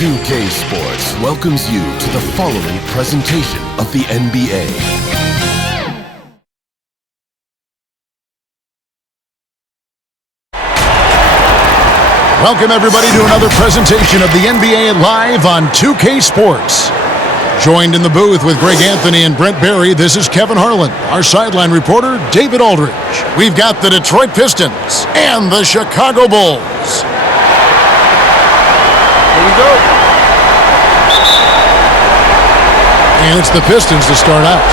2K Sports welcomes you to the following presentation of the NBA. Welcome everybody to another presentation of the NBA live on 2K Sports. Joined in the booth with Greg Anthony and Brent Barry, this is Kevin Harlan. Our sideline reporter, David Aldridge. We've got the Detroit Pistons and the Chicago Bulls. Here we go. And it's the Pistons to start out.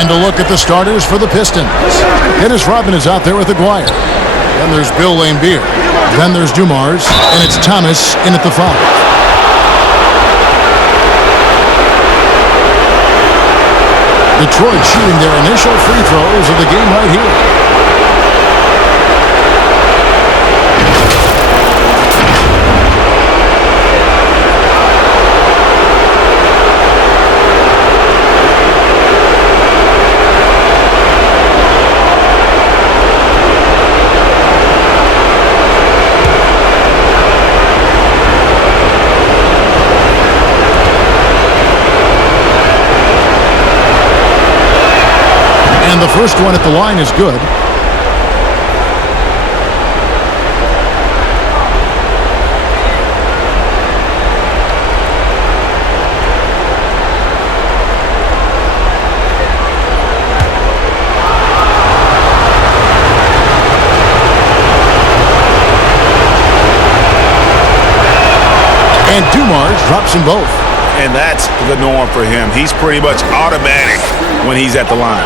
And a look at the starters for the Pistons. Dennis Rodman is out there with Aguirre. Then there's Bill Laimbeer. Then there's Dumars. And it's Thomas in at the 5. Detroit shooting their initial free throws of the game right here. And the first one at the line is good. And Dumars drops them both. And that's the norm for him. He's pretty much automatic when he's at the line.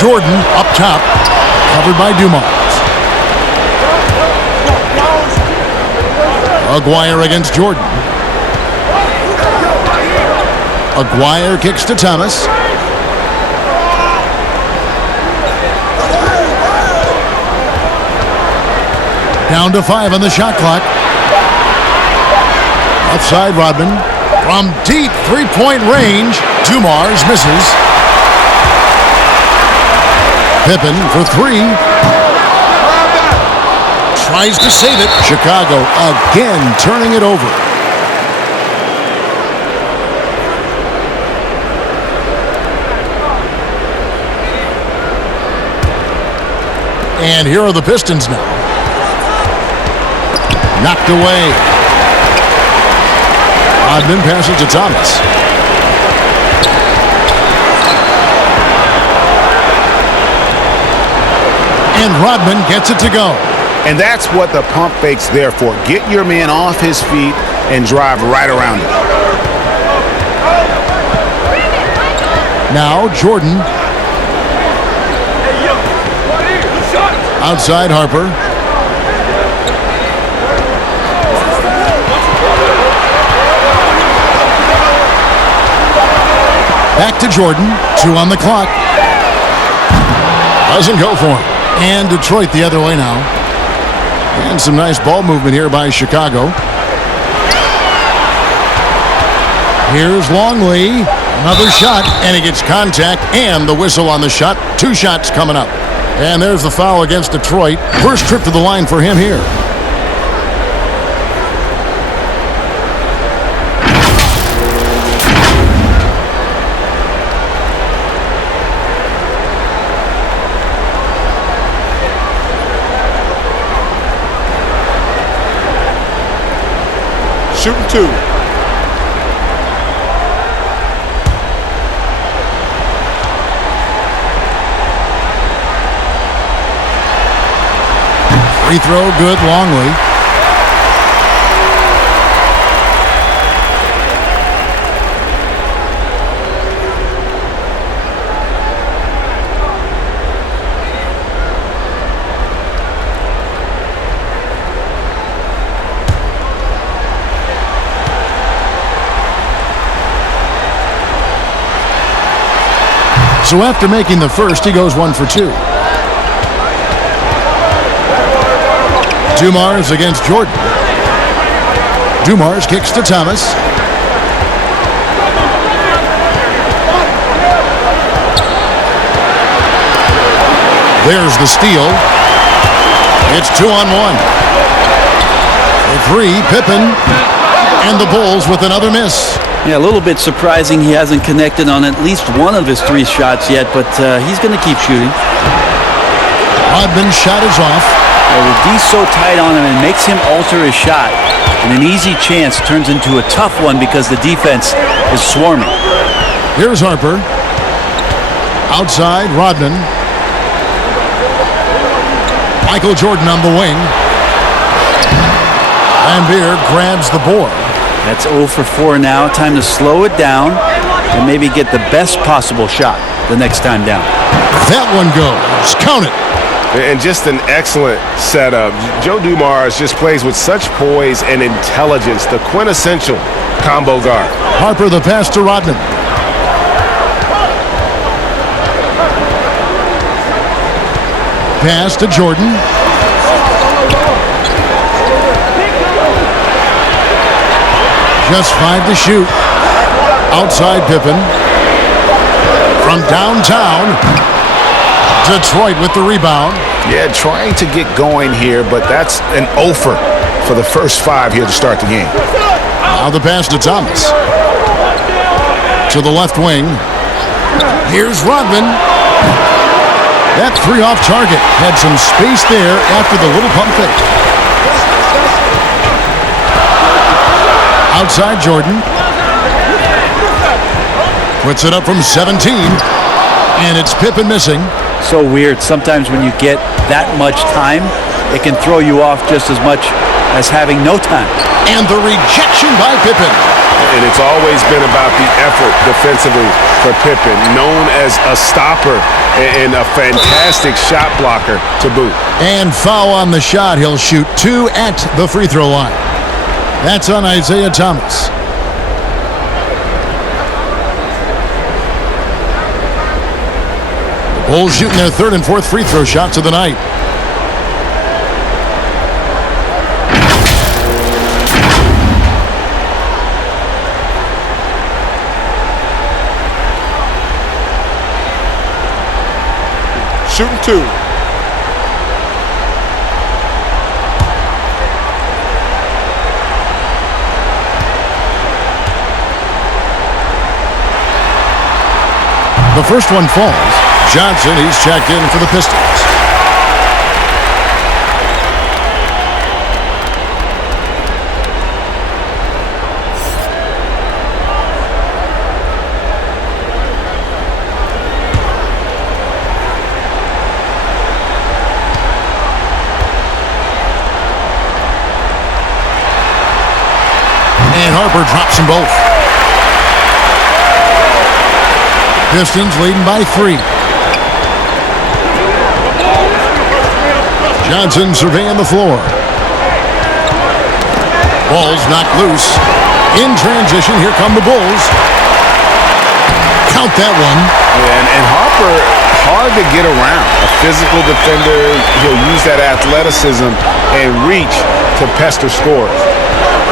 Jordan up top, covered by Dumars. Aguirre against Jordan. Aguirre kicks to Thomas. Down to 5 on the shot clock. Outside Rodman. From deep three-point range, Dumars misses. Pippen for 3. Tries to save it. Chicago again turning it over. And here are the Pistons now. Knocked away. Rodman passes to Thomas. And Rodman gets it to go. And that's what the pump fake's there for. Get your man off his feet and drive right around him. Now Jordan. Outside Harper. Back to Jordan. 2 on the clock. Doesn't go for him. And Detroit the other way now. And some nice ball movement here by Chicago. Here's Longley. Another shot, and he gets contact and the whistle on the shot. 2 shots coming up. And there's the foul against Detroit. First trip to the line for him here. Shooting 2. Free throw, good, Longley. So after making the first, he goes 1 for 2. Dumars against Jordan. Dumars kicks to Thomas. There's the steal. It's 2-on-1. For 3, Pippen. And the Bulls with another miss. Yeah, a little bit surprising he hasn't connected on at least one of his 3 shots yet, but he's going to keep shooting. Rodman's shot is off. Well, the D's so tight on him, it makes him alter his shot. And an easy chance turns into a tough one because the defense is swarming. Here's Harper. Outside, Rodman. Michael Jordan on the wing. Lambeer grabs the board. That's 0 for 4 now. Time to slow it down and maybe get the best possible shot the next time down. That one goes. Count it. And just an excellent setup. Joe Dumars just plays with such poise and intelligence, the quintessential combo guard. Harper the pass to Rodman. Pass to Jordan. Just 5 to shoot. Outside Pippen. From downtown. Detroit with the rebound. Yeah, trying to get going here, but that's an offer for the first 5 here to start the game. Now the pass to Thomas. To the left wing. Here's Rodman. That 3 off target. Had some space there after the little pump fake. Outside Jordan. Puts it up from 17. And it's Pippen missing. So weird. Sometimes when you get that much time, it can throw you off just as much as having no time. And the rejection by Pippen. And it's always been about the effort defensively for Pippen, known as a stopper and a fantastic shot blocker to boot. And foul on the shot. He'll shoot 2 at the free throw line. That's on Isaiah Thomas. The Bulls shooting their 3rd and 4th free throw shots of the night. Shooting 2. The first one falls. Johnson, he's checked in for the Pistons. And Harper drops them both. Pistons leading by 3. Johnson surveying the floor. Ball's knocked loose. In transition, here come the Bulls. Count that one. And Harper, hard to get around. A physical defender, he'll use that athleticism and reach to pester scores.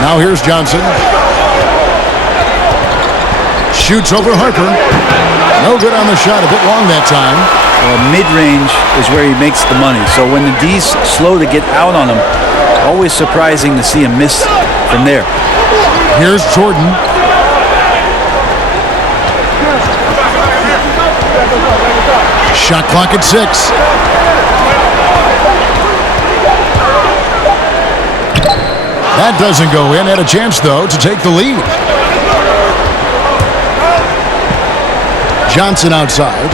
Now here's Johnson. Shoots over Harper. No good on the shot. A bit long that time. Mid-range is where he makes the money. So when the D's slow to get out on him, always surprising to see him miss from there. Here's Jordan. Shot clock at 6. That doesn't go in. Had a chance, though, to take the lead. Johnson outside.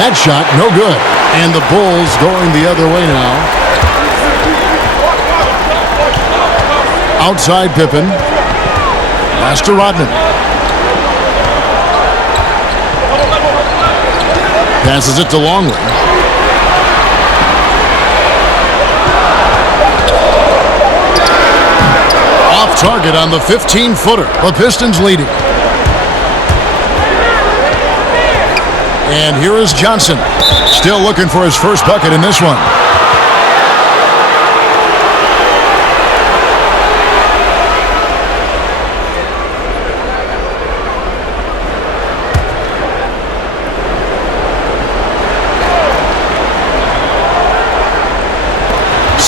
That shot, no good. And the Bulls going the other way now. Outside Pippen. Pass to Rodman. Passes it to Longley. Off target on the 15-footer. The Pistons leading. And here is Johnson. Still looking for his first bucket in this one.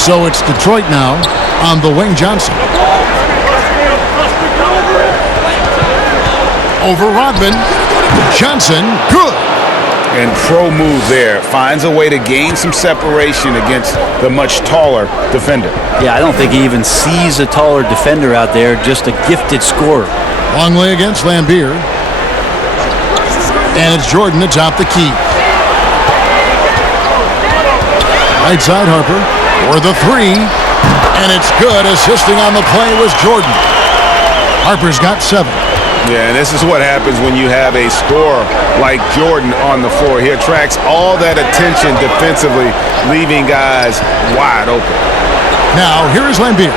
So it's Detroit now on the wing. Johnson. Over Rodman. Johnson, good. And pro move there. Finds a way to gain some separation against the much taller defender. Yeah, I don't think he even sees a taller defender out there, just a gifted scorer. Longley against Lambeer. And it's Jordan atop the key. Right side Harper for the three. And it's good. Assisting on the play was Jordan. Harper's got 7. Yeah, and this is what happens when you have a scorer like Jordan on the floor. He attracts all that attention defensively, leaving guys wide open. Now, here is Lambeer.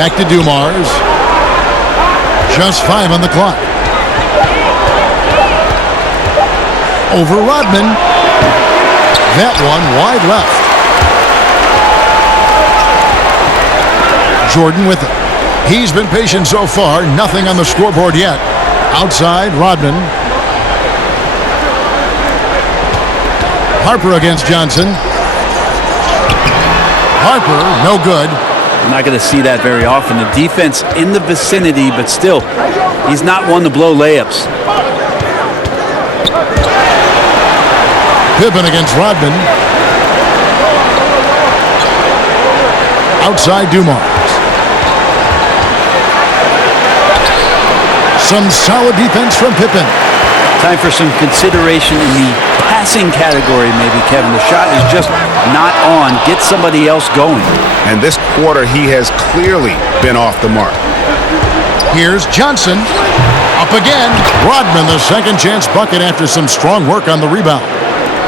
Back to Dumars. Just 5 on the clock. Over Rodman. That one wide left. Jordan with it. He's been patient so far. Nothing on the scoreboard yet. Outside, Rodman. Harper against Johnson. Harper, no good. I'm not going to see that very often. The defense in the vicinity, but still, he's not one to blow layups. Pippen against Rodman. Outside, Dumars. Some solid defense from Pippen. Time for some consideration in the passing category, maybe, Kevin. The shot is just not on. Get somebody else going. And this quarter, he has clearly been off the mark. Here's Johnson. Up again. Rodman, the second chance bucket after some strong work on the rebound.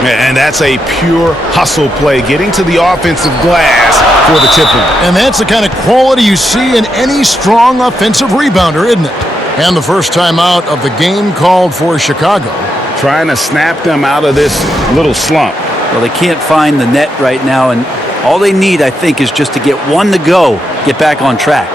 And that's a pure hustle play, getting to the offensive glass for the tip-in. And that's the kind of quality you see in any strong offensive rebounder, isn't it? And the first time out of the game called for Chicago. Trying to snap them out of this little slump. Well, they can't find the net right now, and all they need, I think, is just to get one to go, get back on track.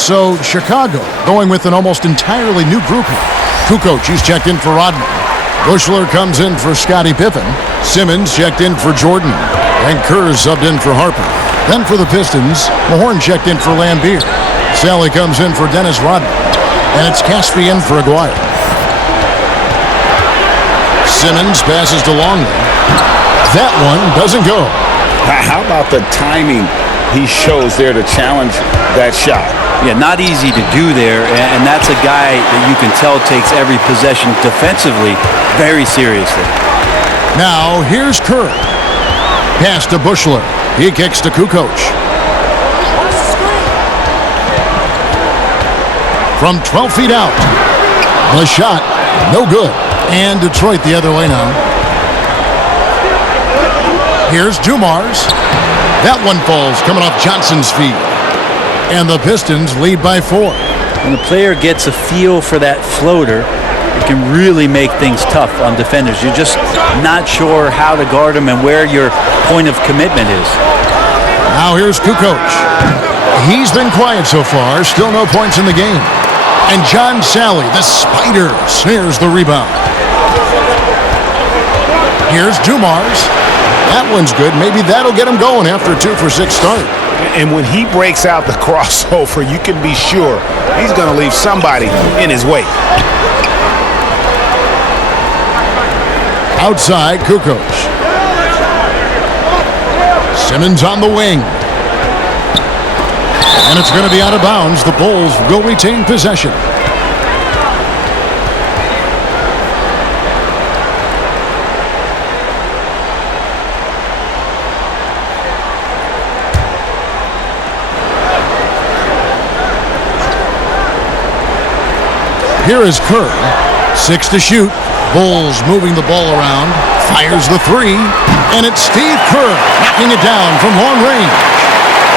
So Chicago going with an almost entirely new group here. Kukoc, he's checked in for Rodman. Bushler comes in for Scottie Pippen. Simmons checked in for Jordan. And Kerr subbed in for Harper. Then for the Pistons, Mahorn checked in for Lambeer. Sally comes in for Dennis Rodman. And it's Caspian for Aguirre. Simmons passes to Longley. That one doesn't go. How about the timing he shows there to challenge that shot? Yeah, not easy to do there, and that's a guy that you can tell takes every possession defensively very seriously. Now, here's Kerr. Pass to Bushler. He kicks to Kukoc. From 12 feet out. The shot, no good. And Detroit the other way now. Here's Dumars. That one falls coming off Johnson's feet. And the Pistons lead by 4. When the player gets a feel for that floater, it can really make things tough on defenders. You're just not sure how to guard them and where your point of commitment is. Now here's Kukoc. He's been quiet so far. Still no points in the game. And John Sally, the spider, snares the rebound. Here's Dumars. That one's good. Maybe that'll get him going after a 2-for-6 start. And when he breaks out the crossover, you can be sure he's going to leave somebody in his way. Outside, Kukoc. Simmons on the wing. And it's going to be out of bounds. The Bulls will retain possession. Here is Kerr. 6 to shoot. Bulls moving the ball around. Fires the three. And it's Steve Kerr knocking it down from long range.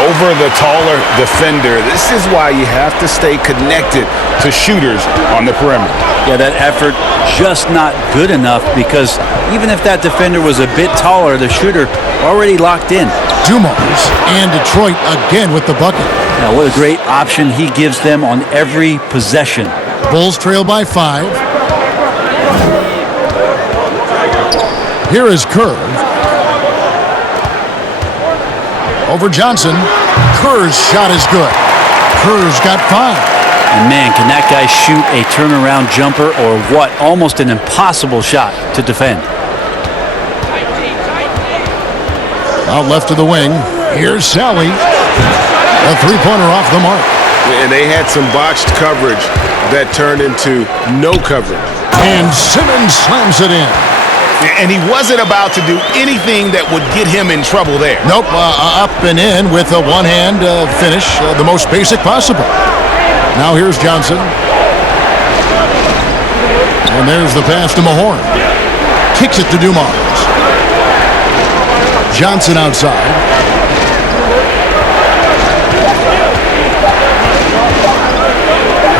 Over the taller defender. This is why you have to stay connected to shooters on the perimeter. Yeah, that effort just not good enough, because even if that defender was a bit taller, the shooter already locked in. Dumars and Detroit again with the bucket. Now, what a great option he gives them on every possession. Bulls trail by 5. Here is Kerr. Over Johnson. Kerr's shot is good. Kerr's got 5. And man, can that guy shoot a turnaround jumper or what? Almost an impossible shot to defend. Out left to the wing. Here's Sally. A three-pointer off the mark. And they had some botched coverage that turned into no coverage. And Simmons slams it in. And he wasn't about to do anything that would get him in trouble there. Nope, up and in with a one-hand finish, the most basic possible. Now here's Johnson. And there's the pass to Mahorn. Kicks it to Dumars. Johnson outside.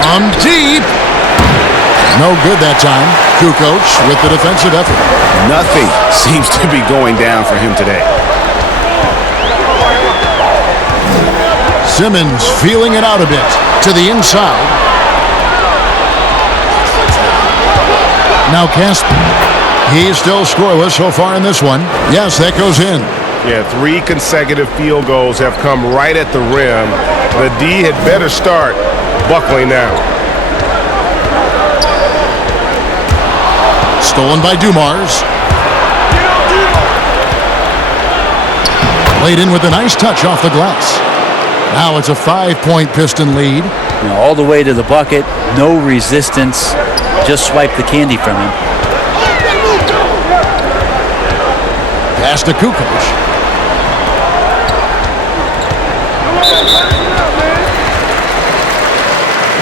From deep. No good that time. Kukoc with the defensive effort. Nothing seems to be going down for him today. Simmons feeling it out a bit to the inside. Now Casper. He's still scoreless so far in this one. Yes, that goes in. Yeah, 3 consecutive field goals have come right at the rim. The D had better start buckling now. Stolen by Dumars. Played in with a nice touch off the glass. Now it's a 5-point Piston lead. All the way to the bucket, no resistance. Just swipe the candy from him. Pass to Kukoc.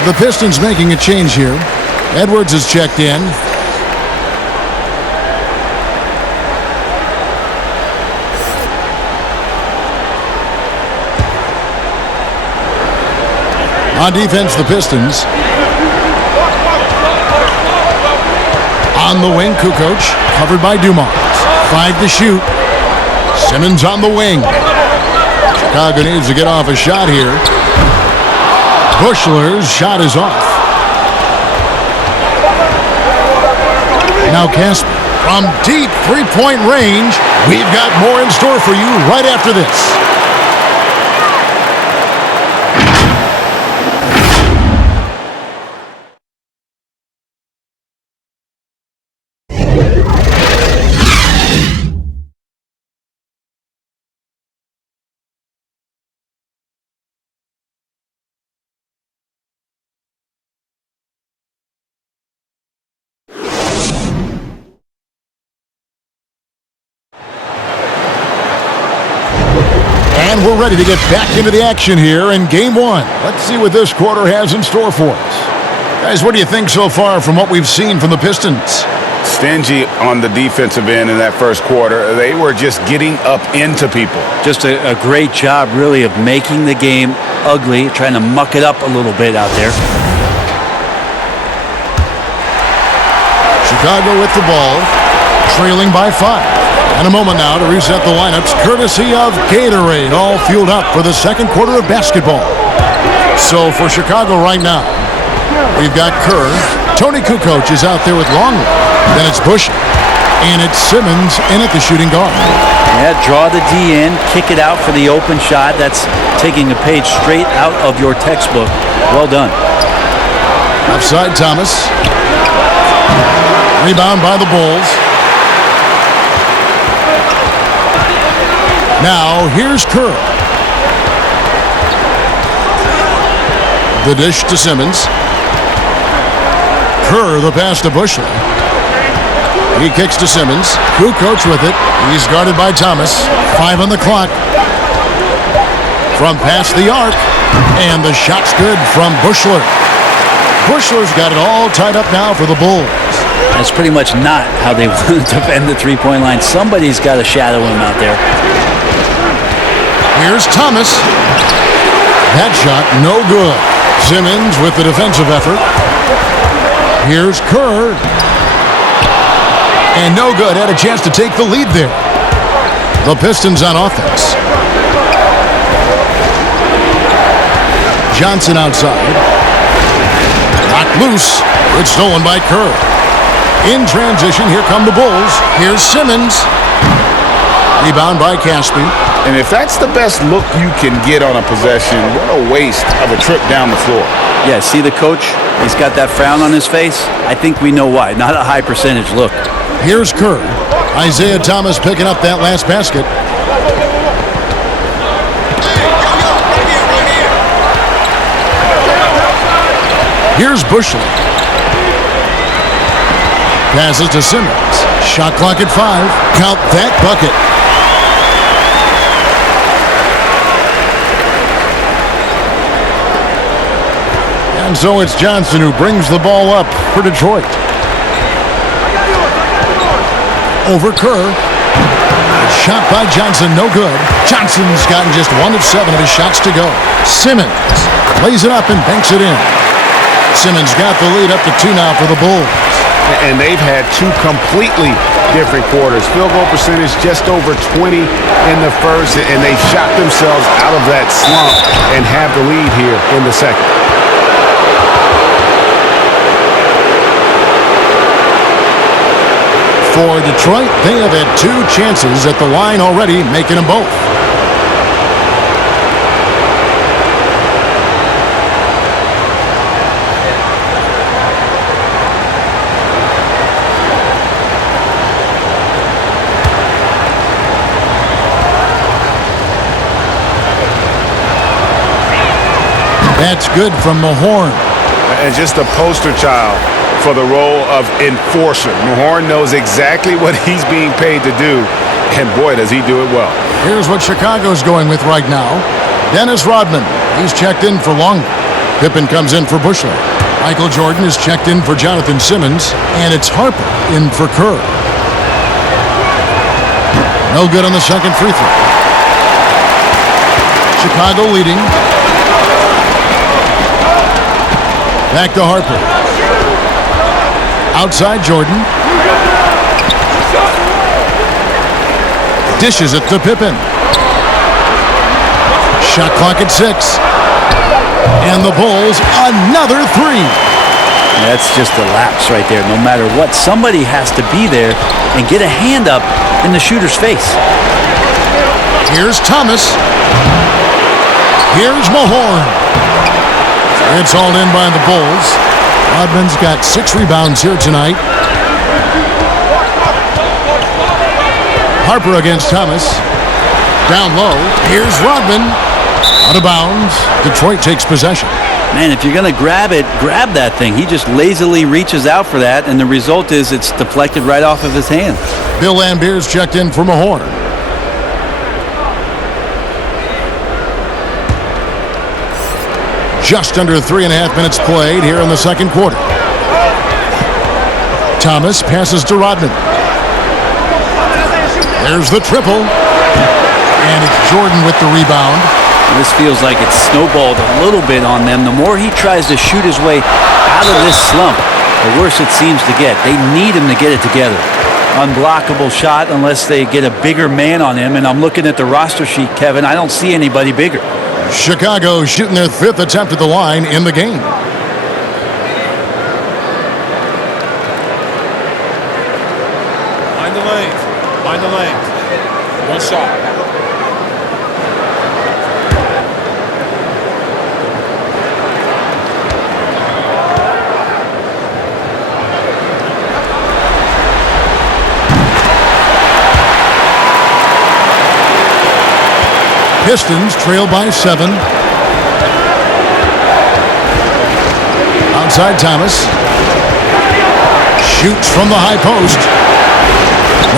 The Pistons making a change here. Edwards is checked in. On defense, the Pistons. On the wing, Kukoc, covered by Dumars. 5 to shoot. Simmons on the wing. Chicago needs to get off a shot here. Bushler's shot is off. Now Casper from deep three-point range. We've got more in store for you right after this. And we're ready to get back into the action here in Game 1. Let's see what this quarter has in store for us. Guys, what do you think so far from what we've seen from the Pistons? Stingy on the defensive end in that first quarter. They were just getting up into people. Just a great job, really, of making the game ugly, trying to muck it up a little bit out there. Chicago with the ball, trailing by 5. And a moment now to reset the lineups, courtesy of Gatorade, all fueled up for the second quarter of basketball. So for Chicago right now, we've got Kerr. Tony Kukoc is out there with Longley. Then it's Bush. And it's Simmons in at the shooting guard. Yeah, draw the D in, kick it out for the open shot. That's taking a page straight out of your textbook. Well done. Outside Thomas. Rebound by the Bulls. Now, here's Kerr. The dish to Simmons. Kerr, the pass to Bushley. He kicks to Simmons. Kukoc with it. He's guarded by Thomas. 5 on the clock. From past the arc. And the shot's good from Bushler. Bushler's got it all tied up now for the Bulls. That's pretty much not how they want to defend the three-point line. Somebody's got to shadow him out there. Here's Thomas. That shot, no good. Simmons with the defensive effort. Here's Kerr. And no good. Had a chance to take the lead there. The Pistons on offense. Johnson outside. Knocked loose. It's stolen by Kerr. In transition, here come the Bulls. Here's Simmons. Rebound by Caspi. And if that's the best look you can get on a possession, what a waste of a trip down the floor. Yeah, see the coach? He's got that frown on his face. I think we know why. Not a high percentage look. Here's Kerr. Isaiah Thomas picking up that last basket. Here's Bushley. Passes to Simmons. Shot clock at 5. Count that bucket. And so it's Johnson who brings the ball up for Detroit. Over Kerr. Shot by Johnson, no good. Johnson's gotten just 1 of 7 of his shots to go. Simmons lays it up and banks it in. Simmons got the lead up to 2 now for the Bulls. And they've had 2 completely different quarters. Field goal percentage just over 20 in the first, and they shot themselves out of that slump and have the lead here in the second. For Detroit, they have had 2 chances at the line already, making them both. That's good from Mahorn. And just a poster child for the role of enforcer. Mahorn knows exactly what he's being paid to do, and boy, does he do it well. Here's what Chicago's going with right now. Dennis Rodman, he's checked in for Longley. Pippen comes in for Bushley. Michael Jordan is checked in for Jonathan Simmons, and it's Harper in for Kerr. No good on the second free throw. Chicago leading. Back to Harper. Outside Jordan. Dishes it to Pippen. Shot clock at 6. And the Bulls, another 3. That's just a lapse right there. No matter what, somebody has to be there and get a hand up in the shooter's face. Here's Thomas. Here's Mahorn. It's hauled in by the Bulls. Rodman's got 6 rebounds here tonight. Harper against Thomas. Down low. Here's Rodman. Out of bounds. Detroit takes possession. Man, if you're going to grab it, grab that thing. He just lazily reaches out for that, and the result is it's deflected right off of his hand. Bill Lambier's checked in for Mahorn. Just under 3.5 minutes played here in the second quarter. Thomas passes to Rodman. There's the triple. And it's Jordan with the rebound. This feels like it's snowballed a little bit on them. The more he tries to shoot his way out of this slump, the worse it seems to get. They need him to get it together. Unblockable shot unless they get a bigger man on him. And I'm looking at the roster sheet, Kevin. I don't see anybody bigger. Chicago shooting their 5th attempt at the line in the game. Mind the lanes. Mind the lanes. 1 shot. Pistons trail by 7. Outside Thomas. Shoots from the high post.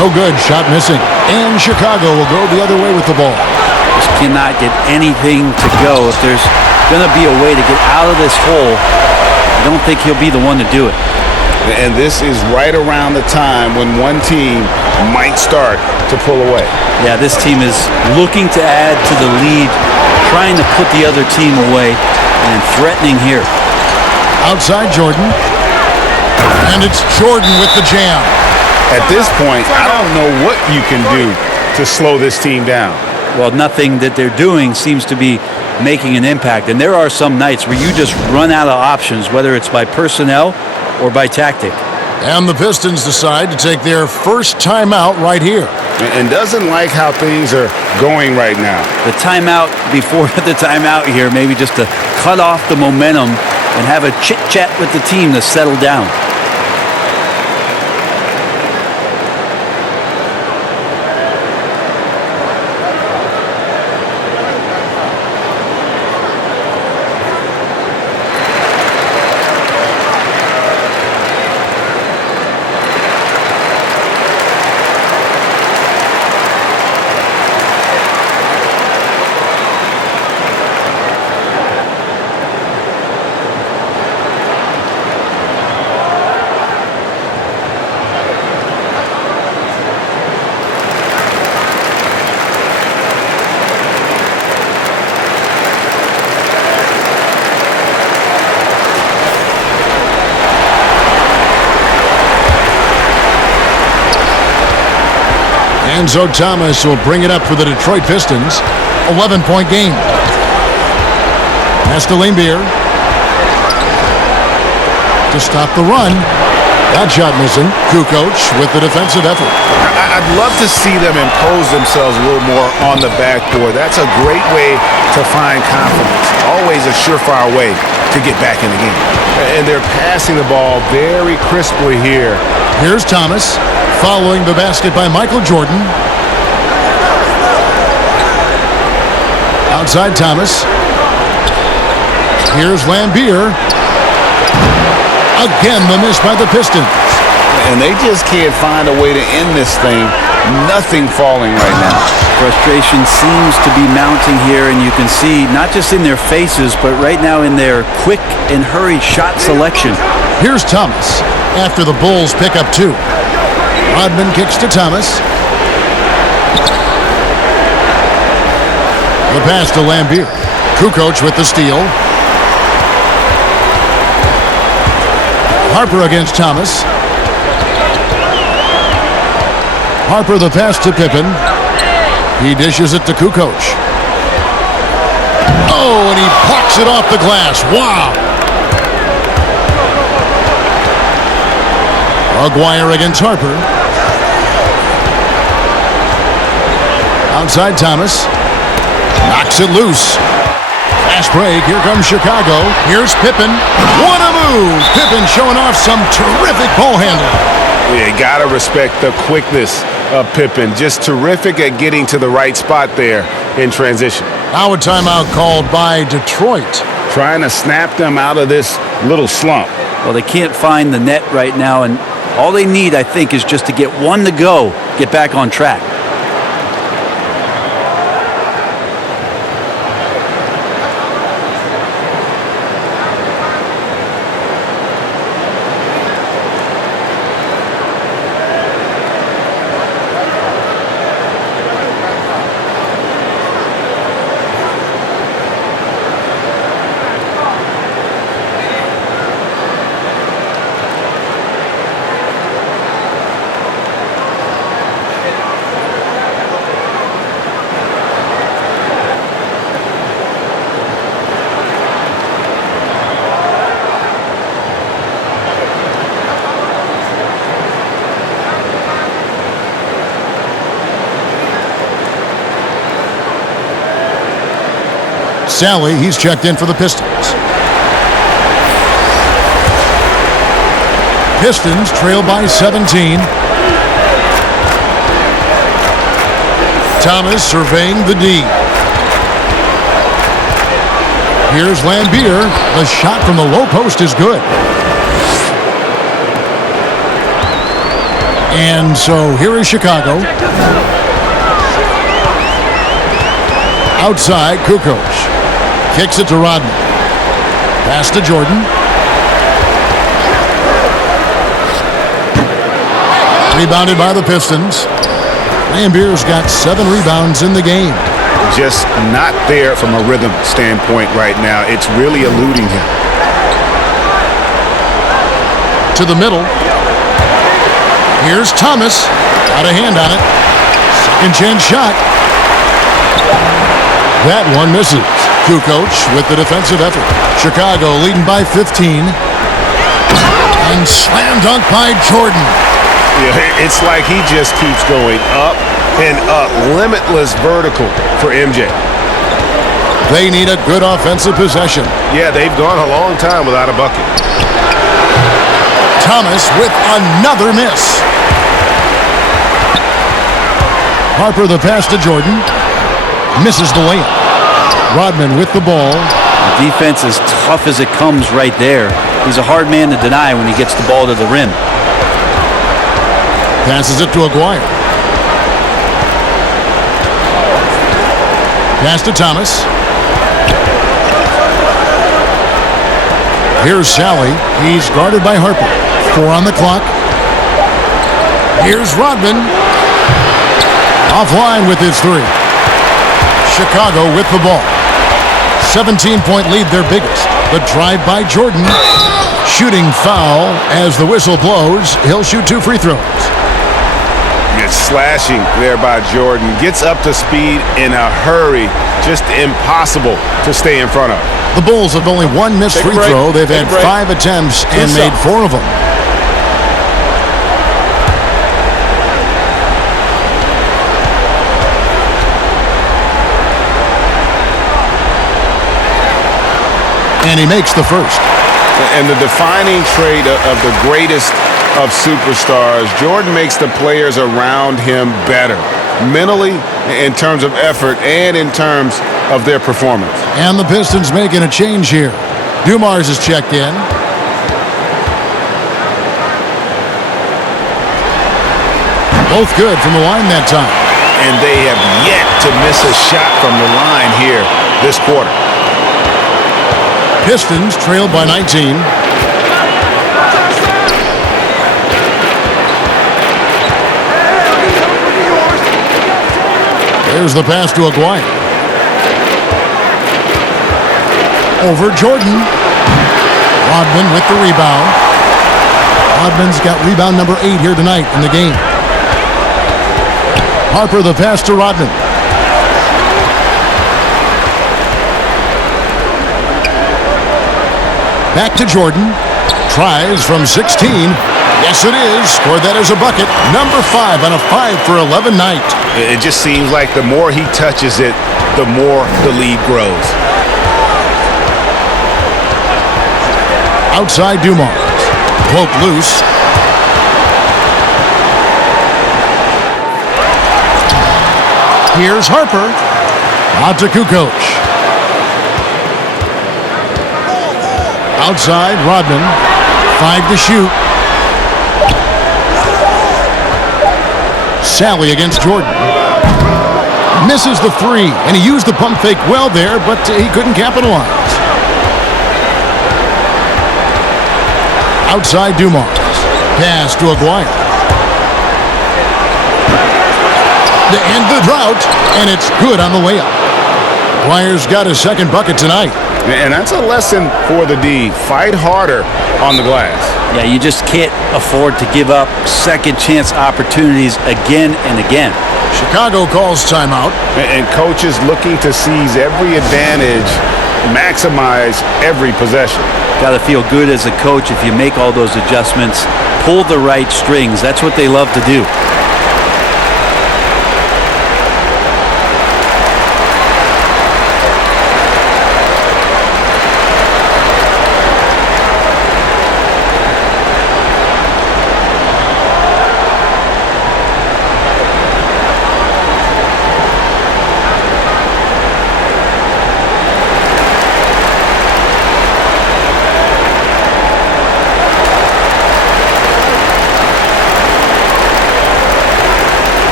No good. Shot missing. And Chicago will go the other way with the ball. Just cannot get anything to go. If there's going to be a way to get out of this hole, I don't think he'll be the one to do it. And this is right around the time when one team might start to pull away. Yeah, this team is looking to add to the lead, trying to put the other team away, and threatening here. Outside Jordan. And it's Jordan with the jam. At this point, I don't know what you can do to slow this team down. Well, nothing that they're doing seems to be making an impact. And there are some nights where you just run out of options, whether it's by personnel or by tactic. And the Pistons decide to take their first timeout right here. And doesn't like how things are going right now. The timeout before the timeout here, maybe just to cut off the momentum and have a chit-chat with the team to settle down. And so Thomas will bring it up for the Detroit Pistons. 11-point game. Pass to Lambier. To stop the run. That shot missing. Kukoc with the defensive effort. I'd love to see them impose themselves a little more on the backboard. That's a great way to find confidence. Always a surefire way to get back in the game. And they're passing the ball very crisply here. Here's Thomas. Following the basket by Michael Jordan. Outside Thomas. Here's Lambier. Again, the miss by the Pistons. And they just can't find a way to end this thing. Nothing falling right now. Frustration seems to be mounting here, and you can see not just in their faces, but right now in their quick and hurried shot selection. Here's Thomas after the Bulls pick up 2. Rodman kicks to Thomas. The pass to Lambier. Kukoc with the steal. Harper against Thomas. Harper the pass to Pippen. He dishes it to Kukoc. Oh, and he plucks it off the glass. Wow. Aguirre against Harper. Outside Thomas. Knocks it loose. Fast break. Here comes Chicago. Here's Pippen. What a move. Pippen showing off some terrific ball handling. Yeah, you gotta respect the quickness of Pippen. Just terrific at getting to the right spot there in transition. Now a timeout called by Detroit. Trying to snap them out of this little slump. Well, they can't find the net right now, and all they need, I think, is just to get one to go, get back on track. Sally, he's checked in for the Pistons. Pistons trail by 17. Thomas surveying the D. Here's Lambier. The shot from the low post is good. And so here is Chicago. Outside, Kukoc. Kicks it to Rodman. Pass to Jordan. Rebounded by the Pistons. Lambier's got 7 rebounds in the game. Just not there from a rhythm standpoint right now. It's really eluding him. To the middle. Here's Thomas. Got a hand on it. Second chance shot. That one misses. Kukoc with the defensive effort. Chicago leading by 15. And slam dunk by Jordan. Yeah, it's like he just keeps going up and up. Limitless vertical for MJ. They need a good offensive possession. Yeah, they've gone a long time without a bucket. Thomas with another miss. Harper the pass to Jordan. Misses the layup. Rodman with the ball. The defense is tough as it comes right there. He's a hard man to deny when he gets the ball to the rim. Passes it to Aguirre. Pass to Thomas. Here's Sally. He's guarded by Harper. 4 on the clock. Here's Rodman. Offline with his 3. Chicago with the ball. 17-point lead, their biggest. The drive by Jordan. Shooting foul as the whistle blows. He'll shoot 2 free throws. It's slashing there by Jordan. Gets up to speed in a hurry. Just impossible to stay in front of. The Bulls have only 1 missed free throw. They've had 5 attempts and made 4 of them. And he makes the first. And the defining trait of the greatest of superstars, Jordan makes the players around him better. Mentally, in terms of effort, and in terms of their performance. And the Pistons making a change here. Dumars is checked in. Both good from the line that time. And they have yet to miss a shot from the line here this quarter. Pistons trailed by 19. There's the pass to Aguirre. Over Jordan. Rodman with the rebound. Rodman's got rebound number 8 here tonight in the game. Harper the pass to Rodman. Back to Jordan. Tries from 16. Yes, it is. Scored that as a bucket. Number 5 on a 5 for 11 night. It just seems like the more he touches it, the more the lead grows. Outside Dumars. Cloak loose. Here's Harper. Out to Kukoc. Outside, Rodman. 5 to shoot. Sally against Jordan. Misses the 3, and he used the pump fake well there, but he couldn't capitalize. Outside, Dumars. Pass to Aguirre. To end the drought, and it's good on the layup. Aguirre's got his second bucket tonight. And that's a lesson for the D. Fight harder on the glass. Yeah, you just can't afford to give up second chance opportunities again and again. Chicago calls timeout. And coaches looking to seize every advantage, maximize every possession. Got to feel good as a coach if you make all those adjustments, pull the right strings. That's what they love to do.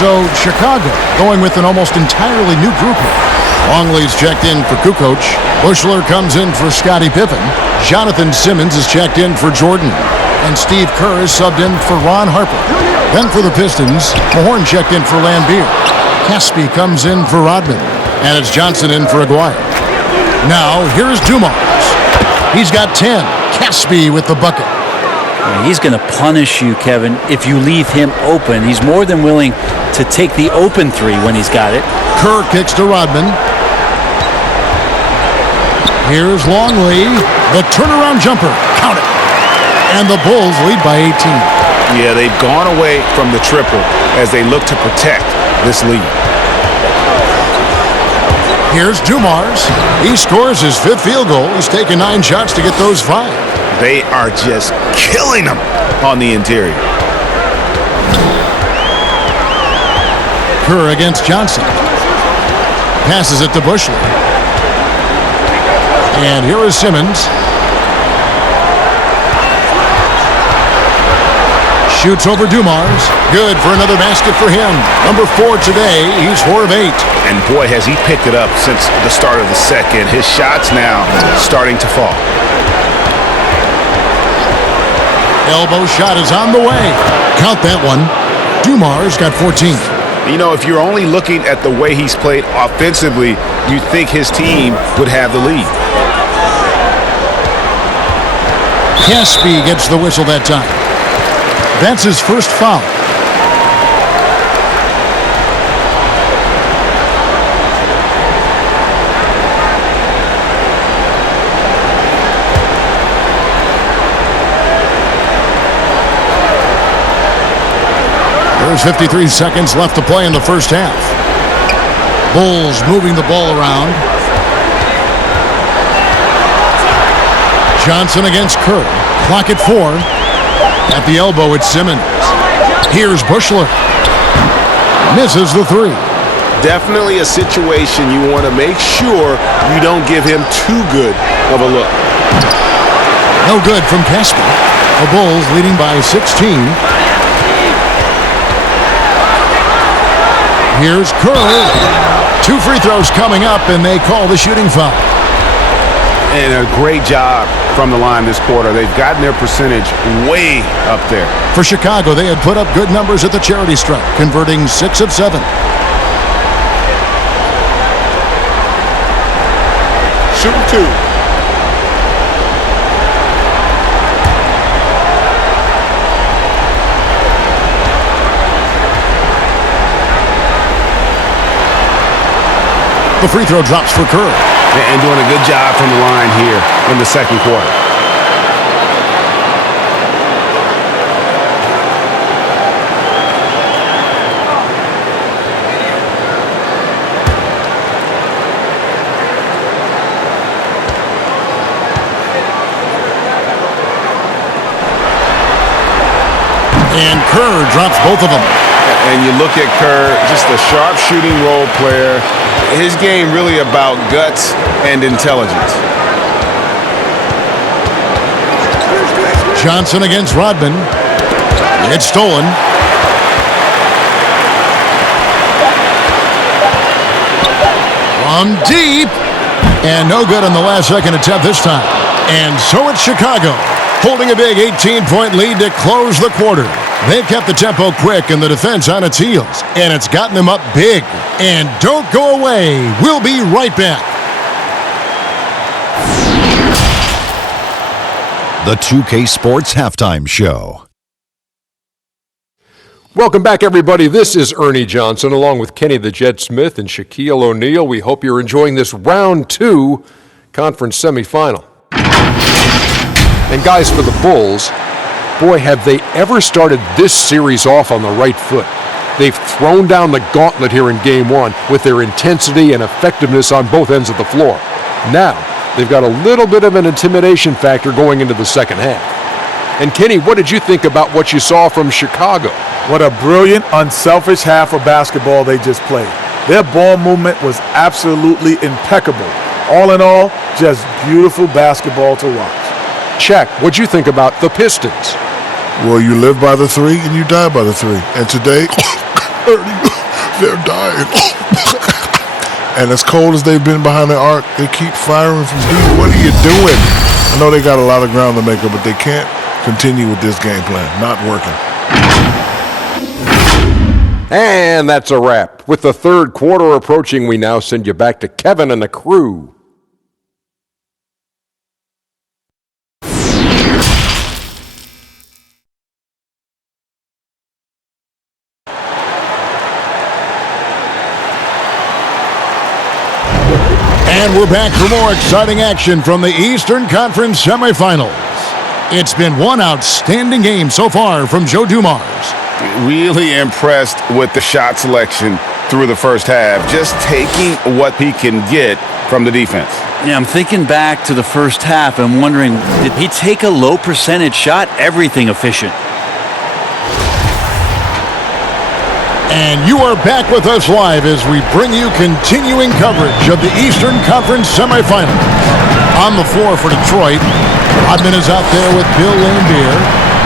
So Chicago going with an almost entirely new group here. Longley's checked in for Kukoc. Bushler comes in for Scottie Pippen. Jonathan Simmons is checked in for Jordan. And Steve Kerr is subbed in for Ron Harper. Then for the Pistons, Mahorn checked in for Lambeer. Caspi comes in for Rodman. And it's Johnson in for Aguirre. Now, here's Dumars. He's got 10. Caspi with the bucket. He's going to punish you, Kevin, if you leave him open. He's more than willing to take the open three when he's got it. Kerr kicks to Rodman. Here's Longley. The turnaround jumper. Count it. And the Bulls lead by 18. Yeah, they've gone away from the triple as they look to protect this lead. Here's Dumars. He scores his 5th field goal. He's taken 9 shots to get those 5. They are just killing them on the interior. Kerr against Johnson. Passes it to Bushler. And here is Simmons. Shoots over Dumars. Good for another basket for him. Number 4 today. He's 4 of 8. And boy, has he picked it up since the start of the second. His shots now starting to fall. Elbow shot is on the way. Count that one. Dumars got 14. You know, if you're only looking at the way he's played offensively, you'd think his team would have the lead. Caspi gets the whistle that time. That's his first foul. There's 53 seconds left to play in the first half. Bulls moving the ball around. Johnson against Kerr. Clock at 4. At the elbow, it's Simmons. Here's Bushler. Misses the 3. Definitely a situation you want to make sure you don't give him too good of a look. No good from Caspi. The Bulls leading by 16. Here's Kerr. 2 free throws coming up, and they call the shooting foul. And a great job from the line this quarter. They've gotten their percentage way up there. For Chicago, they had put up good numbers at the charity stripe, converting 6 of 7. Shooting 2. The free throw drops for Kerr. And doing a good job from the line here in the second quarter. And Kerr drops both of them. And you look at Kerr, just a sharp shooting role player. His game really about guts and intelligence. Johnson against Rodman. It's stolen. From deep. And no good on the last second attempt this time. And so it's Chicago, holding a big 18-point lead to close the quarter. They've kept the tempo quick and the defense on its heels, and it's gotten them up big. And don't go away. We'll be right back. The 2K Sports Halftime Show. Welcome back, everybody. This is Ernie Johnson, along with Kenny the Jet Smith and Shaquille O'Neal. We hope you're enjoying this Round 2 conference semifinal. And guys, for the Bulls, boy, have they ever started this series off on the right foot. They've thrown down the gauntlet here in Game 1 with their intensity and effectiveness on both ends of the floor. Now, they've got a little bit of an intimidation factor going into the second half. And Kenny, what did you think about what you saw from Chicago? What a brilliant, unselfish half of basketball they just played. Their ball movement was absolutely impeccable. All in all, just beautiful basketball to watch. Shaq, what'd you think about the Pistons? Well, you live by the 3 and you die by the 3. And today, Ernie, They're dying. And as cold as they've been behind the arc, they keep firing from deep. What are you doing? I know they got a lot of ground to make up, but they can't continue with this game plan. Not working. And that's a wrap. With the third quarter approaching, we now send you back to Kevin and the crew. And we're back for more exciting action from the Eastern Conference semifinals. It's been one outstanding game so far from Joe Dumars. Really impressed with the shot selection through the first half, just taking what he can get from the defense. Yeah, I'm thinking back to the first half and wondering, did he take a low percentage shot? Everything efficient. And you are back with us live as we bring you continuing coverage of the Eastern Conference semifinals. On the floor for Detroit, Rodman is out there with Bill Laimbeer.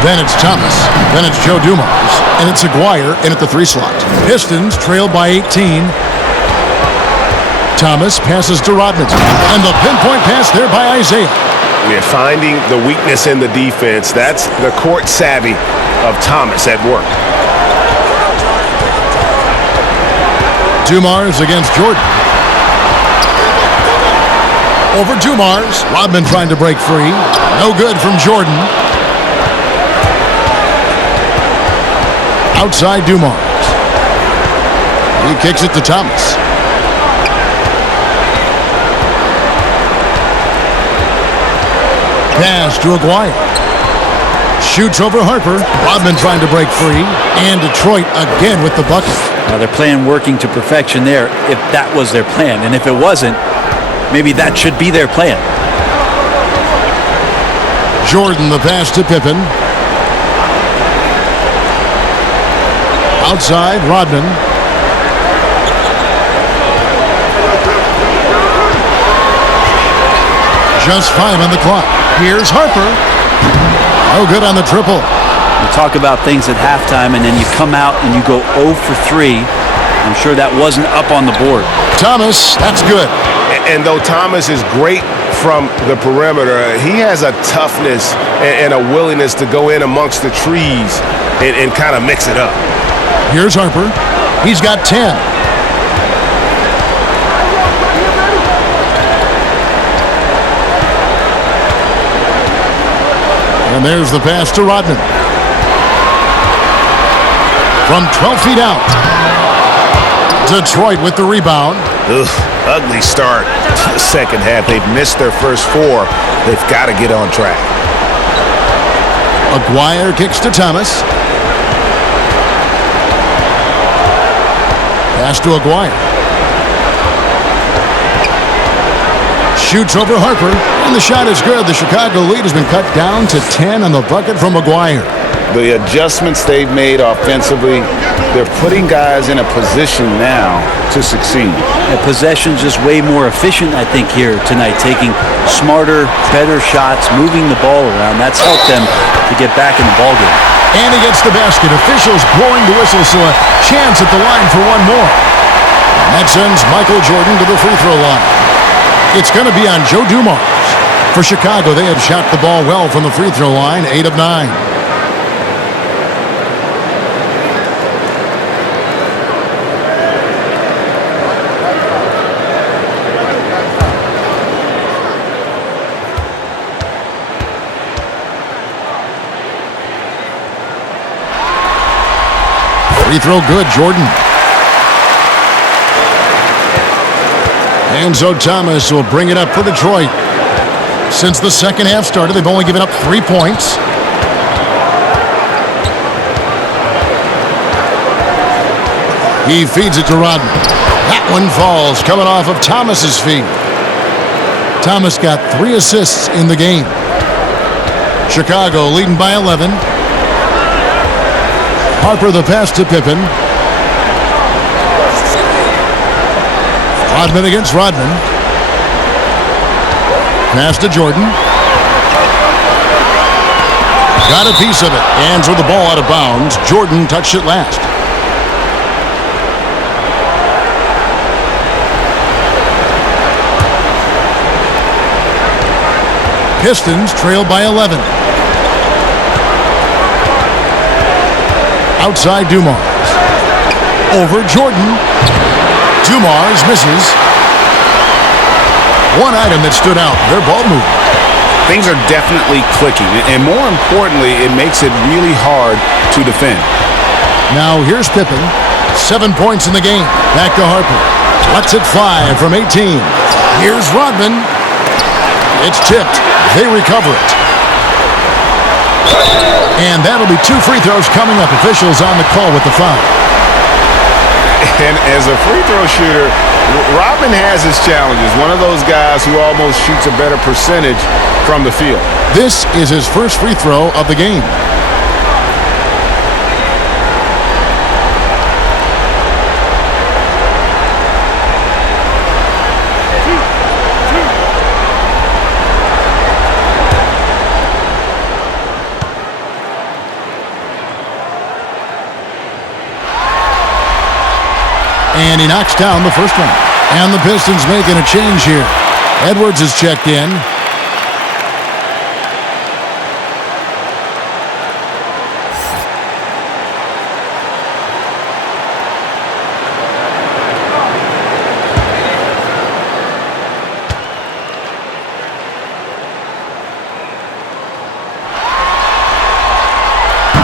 Then it's Thomas. Then it's Joe Dumars. And it's Aguirre in at the 3 slot. Pistons trail by 18. Thomas passes to Rodman. And the pinpoint pass there by Isaiah. We're finding the weakness in the defense. That's the court savvy of Thomas at work. Dumars against Jordan. Over Dumars. Rodman trying to break free. No good from Jordan. Outside Dumars. He kicks it to Thomas. Pass to Aguirre. Shoots over Harper. Rodman trying to break free. And Detroit again with the bucket. Now they're playing working to perfection there if that was their plan. And if it wasn't, maybe that should be their plan. Jordan the pass to Pippen. Outside Rodman. Just 5 on the clock. Here's Harper. No good on the triple. You talk about things at halftime, and then you come out and you go 0 for 3. I'm sure that wasn't up on the board. Thomas, that's good. And though Thomas is great from the perimeter, he has a toughness and a willingness to go in amongst the trees and kind of mix it up. Here's Harper. He's got 10. And there's the pass to Rodman. From 12 feet out. Detroit with the rebound. Ugh, ugly start to the second half. They've missed their first 4. They've got to get on track. Aguirre kicks to Thomas. Pass to Aguirre. Shoots over Harper, and the shot is good. The Chicago lead has been cut down to 10 on the bucket from Aguirre. The adjustments they've made offensively, they're putting guys in a position now to succeed. The possession's just way more efficient, I think, here tonight, taking smarter, better shots, moving the ball around. That's helped them to get back in the ballgame. And he gets the basket. Officials blowing the whistle, so a chance at the line for one more. And that sends Michael Jordan to the free throw line. It's going to be on Joe Dumars. For Chicago, they have shot the ball well from the free throw line, 8 of 9. Free throw good, Jordan. And so Thomas will bring it up for Detroit. Since the second half started, they've only given up 3 points. He feeds it to Rodman. That one falls, coming off of Thomas's feet. Thomas got 3 assists in the game. Chicago leading by 11. Harper the pass to Pippen. Rodman against Rodman. Pass to Jordan. Got a piece of it. And threw the ball out of bounds. Jordan touched it last. Pistons trail by 11. Outside Dumars. Over Jordan. Dumars misses. One item that stood out, their ball movement. Things are definitely clicking, and more importantly, it makes it really hard to defend. Now here's Pippen. 7 points in the game. Back to Harper. Lets it fly from 18. Here's Rodman. It's tipped. They recover it. And that'll be 2 free throws coming up. Officials on the call with the foul. And as a free throw shooter, Rodman has his challenges. One of those guys who almost shoots a better percentage from the field. This is his first free throw of the game. And he knocks down the first one. And the Pistons making a change here. Edwards is checked in.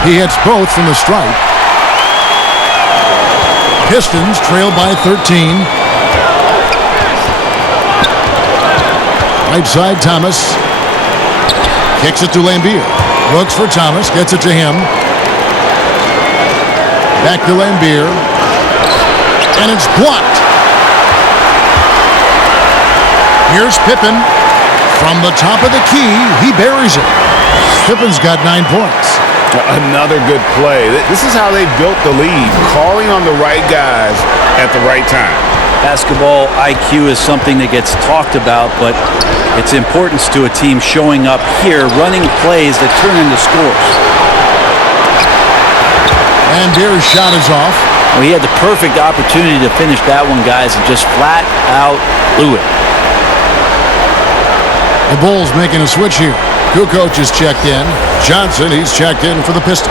He hits both from the stripe. Pistons trail by 13. Right side, Thomas. Kicks it to Lambier. Looks for Thomas. Gets it to him. Back to Lambier. And it's blocked. Here's Pippen. From the top of the key, he buries it. Pippen's got 9 points. Another good play. This is how they built the lead, calling on the right guys at the right time. Basketball IQ is something that gets talked about, but its importance to a team showing up here, running plays that turn into scores. And Beer's shot is off. Well, he had the perfect opportunity to finish that one, guys, and just flat out blew it. The Bulls making a switch here. Kukoc is checked in. Johnson, he's checked in for the Pistons.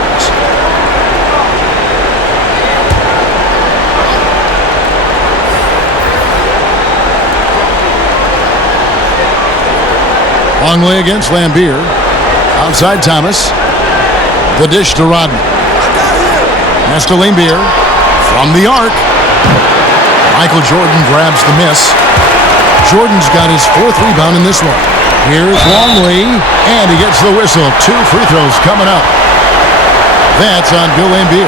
Longley against Lambier. Outside Thomas. The dish to Rodman. Pass to Lambier. From the arc. Michael Jordan grabs the miss. Jordan's got his 4th rebound in this one. Here's Longley, and he gets the whistle. 2 free throws coming up. That's on Bill Lambier.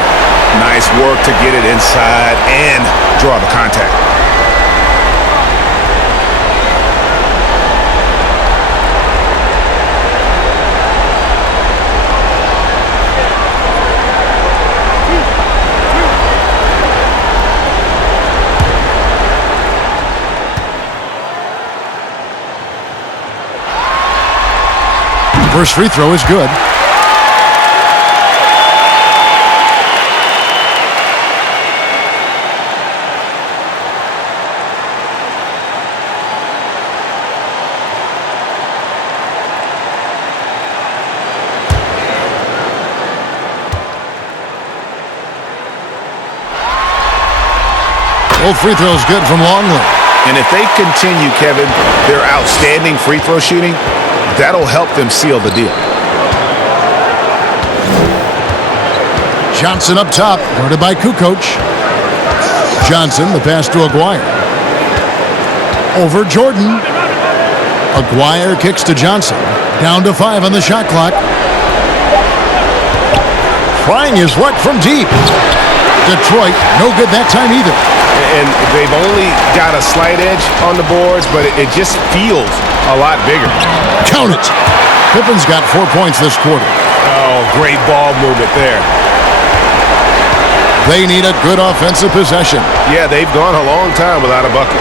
Nice work to get it inside and draw the contact. First free throw is good. Both free throws good from Longley. And if they continue, Kevin, their outstanding free throw shooting, that'll help them seal the deal. Johnson up top, guarded by Kukoc. Johnson, the pass to Aguirre. Over Jordan. Aguirre kicks to Johnson. Down to 5 on the shot clock. Trying his luck from deep. Detroit, no good that time either. And they've only got a slight edge on the boards, but it just feels a lot bigger. Count it. Pippen's got 4 points this quarter. Oh, great ball movement there. They need a good offensive possession. Yeah, they've gone a long time without a bucket.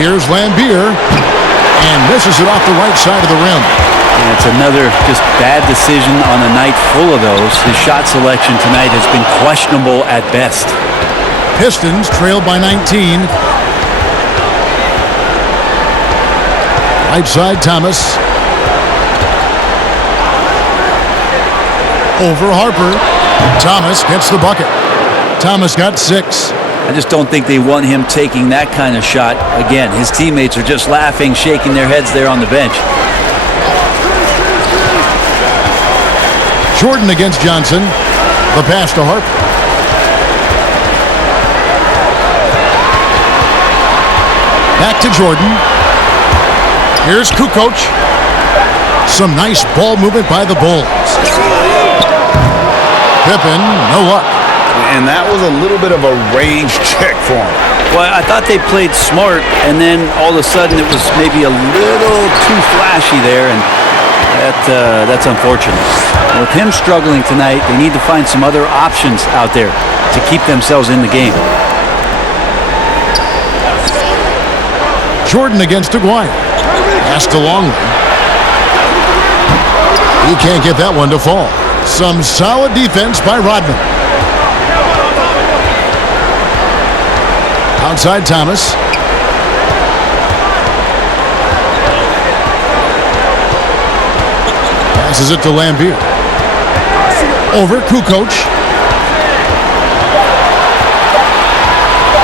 Here's Lambier, and misses it off the right side of the rim. And it's another just bad decision on a night full of those. His shot selection tonight has been questionable at best. Pistons trail by 19. Right side, Thomas. Over Harper. Thomas gets the bucket. Thomas got 6. I just don't think they want him taking that kind of shot again. His teammates are just laughing, shaking their heads there on the bench. Jordan against Johnson. The pass to Harper. Back to Jordan. Here's Kukoc. Some nice ball movement by the Bulls. Pippen, no luck. And that was a little bit of a range check for him. Well, I thought they played smart, and then all of a sudden it was maybe a little too flashy there, and that's unfortunate. With him struggling tonight, they need to find some other options out there to keep themselves in the game. Jordan against Aguirre. Pass to Longley. He can't get that one to fall. Some solid defense by Rodman. Outside Thomas. Passes it to Lambeer. Over Kukoc.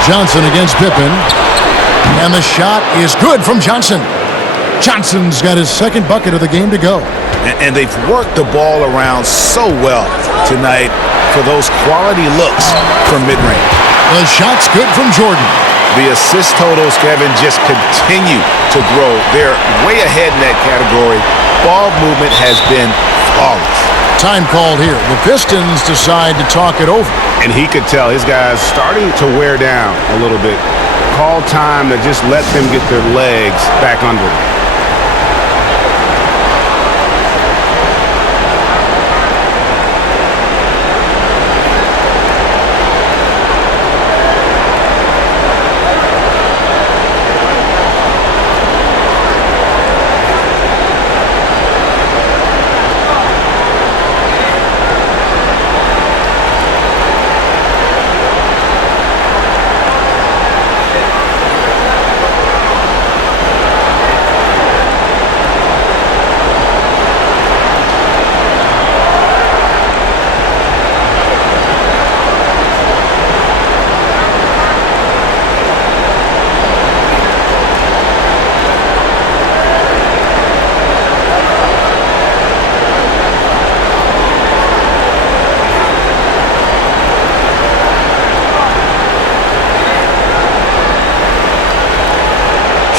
Johnson against Pippen. And the shot is good from Johnson. Johnson's got his second bucket of the game to go. And they've worked the ball around so well tonight for those quality looks from mid-range. The shot's good from Jordan. The assist totals, Kevin, just continue to grow. They're way ahead in that category. Ball movement has been flawless. Time called here. The Pistons decide to talk it over. And he could tell his guys starting to wear down a little bit. Call time to just let them get their legs back under them.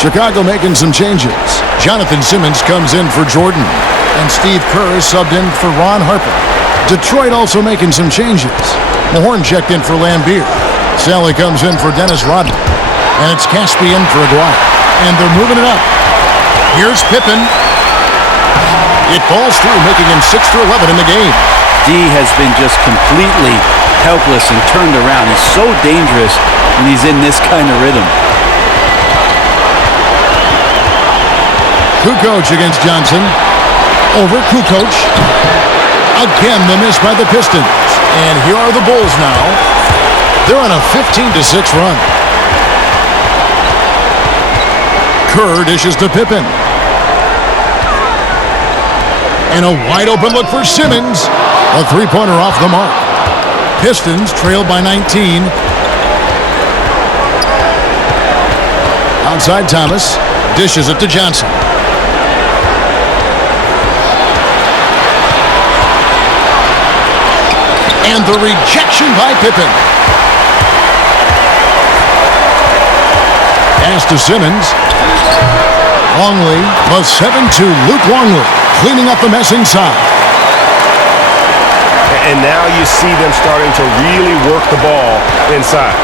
Chicago making some changes. Jonathan Simmons comes in for Jordan, and Steve Kerr is subbed in for Ron Harper. Detroit also making some changes. Mahorn checked in for Lambeer. Sally comes in for Dennis Rodman, and it's Caspian for Aguirre. And they're moving it up. Here's Pippen. It falls through, making him 6 for 11 in the game. D has been just completely helpless and turned around. He's so dangerous when he's in this kind of rhythm. Kukoc against Johnson. Over Kukoc. Again, the miss by the Pistons. And here are the Bulls now. They're on a 15-6 run. Kerr dishes to Pippen. And a wide-open look for Simmons. A three-pointer off the mark. Pistons trail by 19. Outside Thomas. Dishes it to Johnson. And the rejection by Pippen. Pass to Simmons. Longley, the 7-2 Luke Longley, cleaning up the mess inside. And now you see them starting to really work the ball inside.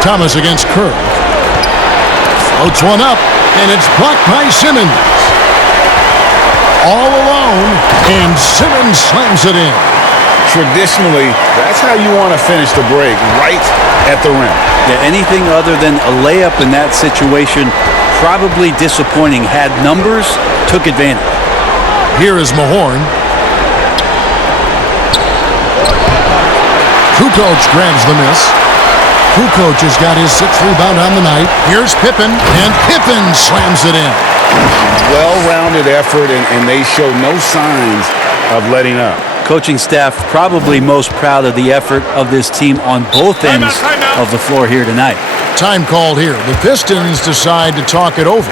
Thomas against Kerr. Floats one up, and it's blocked by Simmons. All alone, and Simmons slams it in. Traditionally, that's how you want to finish the break, right at the rim. Yeah, anything other than a layup in that situation, probably disappointing. Had numbers, took advantage. Here is Mahorn. Kukoc grabs the miss. Kukoc has got his 6th rebound on the night. Here's Pippen, and Pippen slams it in. Well-rounded effort, and they show no signs of letting up. Coaching staff probably most proud of the effort of this team on both ends of the floor here tonight. Time called here. The Pistons decide to talk it over.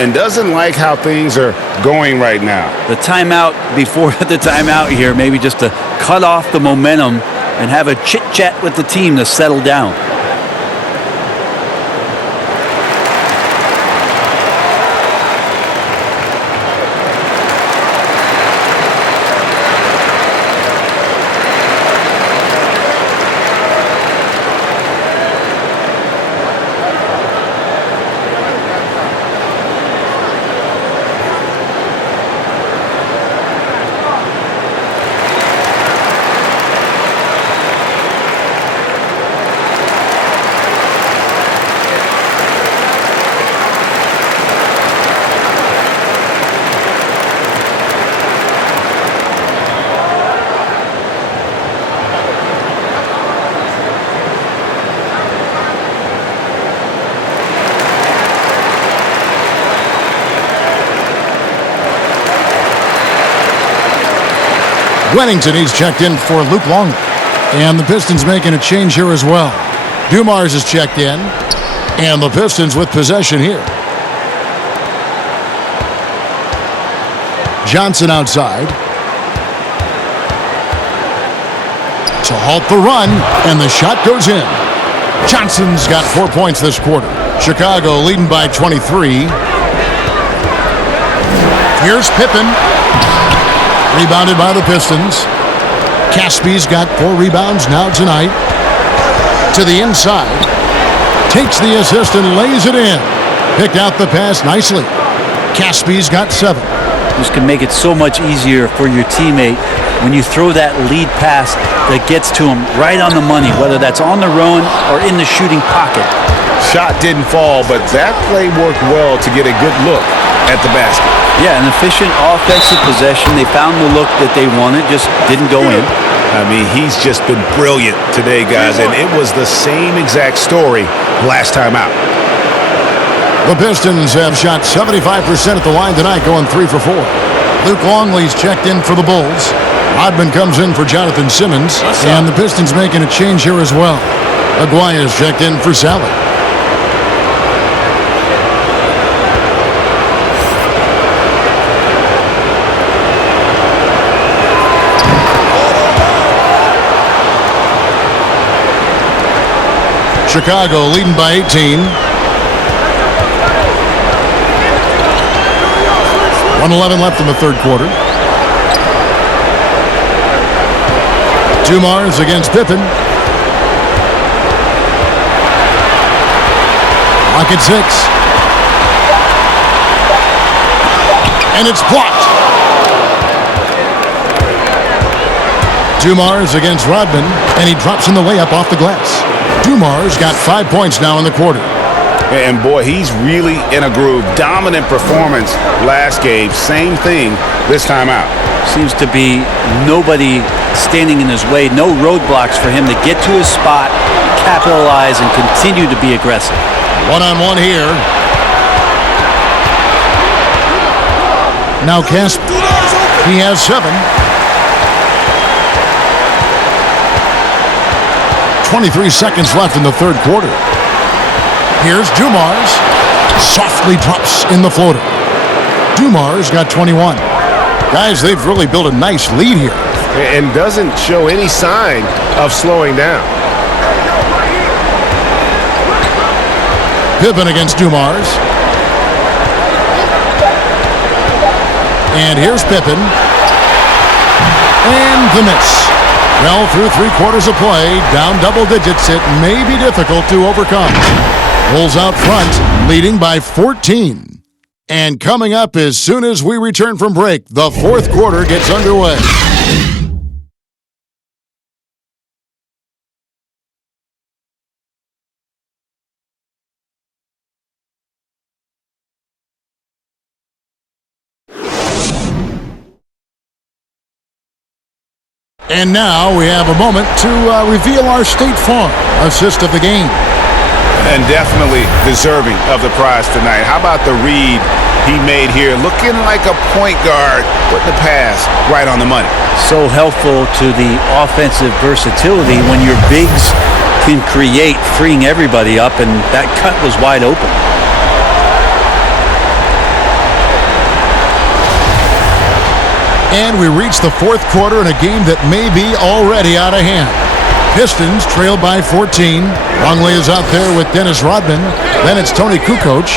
And doesn't like how things are going right now. The timeout before the timeout here, maybe just to cut off the momentum and have a chit-chat with the team to settle down. Wennington, he's checked in for Luke Longley. And the Pistons making a change here as well. Dumars is checked in. And the Pistons with possession here. Johnson outside. To halt the run, and the shot goes in. Johnson's got 4 points this quarter. Chicago leading by 23. Here's Pippen. Rebounded by the Pistons. Caspy's got 4 rebounds now tonight. To the inside. Takes the assist and lays it in. Picked out the pass nicely. Caspy's got 7. This can make it so much easier for your teammate when you throw that lead pass that gets to him right on the money, whether that's on the run or in the shooting pocket. Shot didn't fall, but that play worked well to get a good look at the basket. Yeah, an efficient offensive possession. They found the look that they wanted, just didn't go in. I mean, he's just been brilliant today, guys, and it was the same exact story last time out. The Pistons have shot 75% at the line tonight, going 3 for 4. Luke Longley's checked in for the Bulls. Rodman comes in for Jonathan Simmons, and the Pistons making a change here as well. Aguirre's checked in for Sally. Chicago leading by 18. 1:11 left in the third quarter. Dumars against Pippen. Lock at 6. And it's blocked. Dumars against Rodman, and he drops in the layup off the glass. Dumars got 5 points now in the quarter. And boy, he's really in a groove. Dominant performance last game. Same thing this time out. Seems to be nobody standing in his way. No roadblocks for him to get to his spot, capitalize, and continue to be aggressive. One-on-one here. Now Casp. He has 7. 23 seconds left in the third quarter. Here's Dumars. Softly drops in the floater. Dumars got 21. Guys, they've really built a nice lead here. And doesn't show any sign of slowing down. Pippen against Dumars. And here's Pippen. And the miss. Well, through 3 quarters of play, down double digits, it may be difficult to overcome. Bulls out front, leading by 14. And coming up as soon as we return from break, the fourth quarter gets underway. And now we have a moment to reveal our State Farm assist of the game. And definitely deserving of the prize tonight. How about the read he made here? Looking like a point guard, putting the pass right on the money. So helpful to the offensive versatility when your bigs can create, freeing everybody up, and that cut was wide open. And we reach the fourth quarter in a game that may be already out of hand. Pistons trail by 14. Longley is out there with Dennis Rodman. Then it's Tony Kukoc.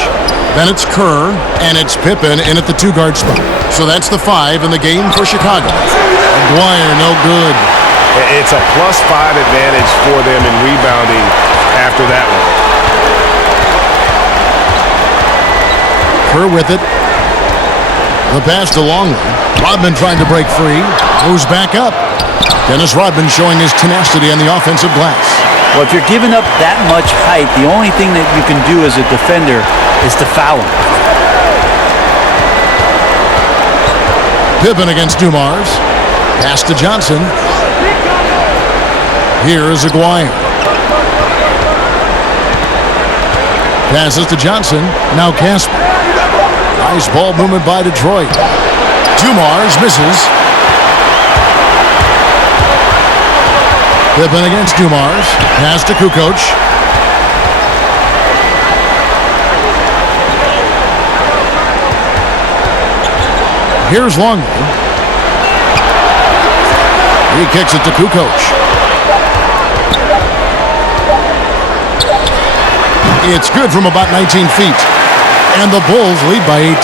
Then it's Kerr. And it's Pippen in at the two-guard spot. So that's the 5 in the game for Chicago. Dwyer, no good. It's a +5 advantage for them in rebounding after that one. Kerr with it. The pass to Longley. Rodman trying to break free. Moves back up. Dennis Rodman showing his tenacity on the offensive glass. Well, if you're giving up that much height, the only thing that you can do as a defender is to foul him. Pippen against Dumars. Pass to Johnson. Here is Aguirre. Passes to Johnson. Now Casper. Nice ball movement by Detroit. Dumars misses. Pippen against Dumars. Pass to Kukoc. Here's Longley. He kicks it to Kukoc. It's good from about 19 feet. And the Bulls lead by 18.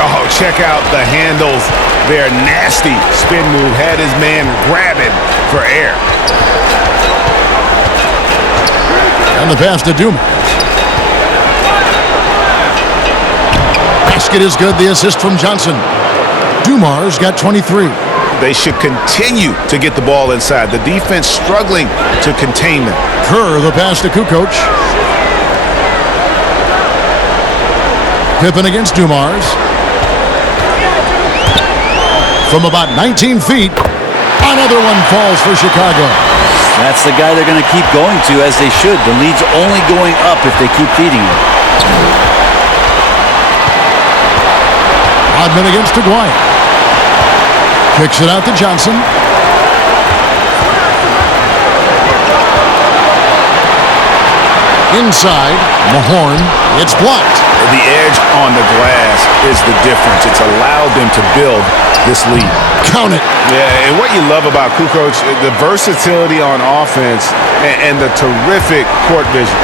Oh, check out the handles. Their nasty spin move had his man grabbing for air. And the pass to Dumars. Basket is good. The assist from Johnson. Dumars got 23. They should continue to get the ball inside. The defense struggling to contain them. Kerr, the pass to Kukoc. Pippen against Dumars. From about 19 feet, another one falls for Chicago. That's the guy they're going to keep going to, as they should. The lead's only going up if they keep feeding him. Rodman against Aguirre. Kicks it out to Johnson. Inside, Mahorn. It's blocked. The edge on the glass is the difference. It's allowed them to build this lead. Count it. Yeah, and what you love about Kukoc, the versatility on offense and the terrific court vision.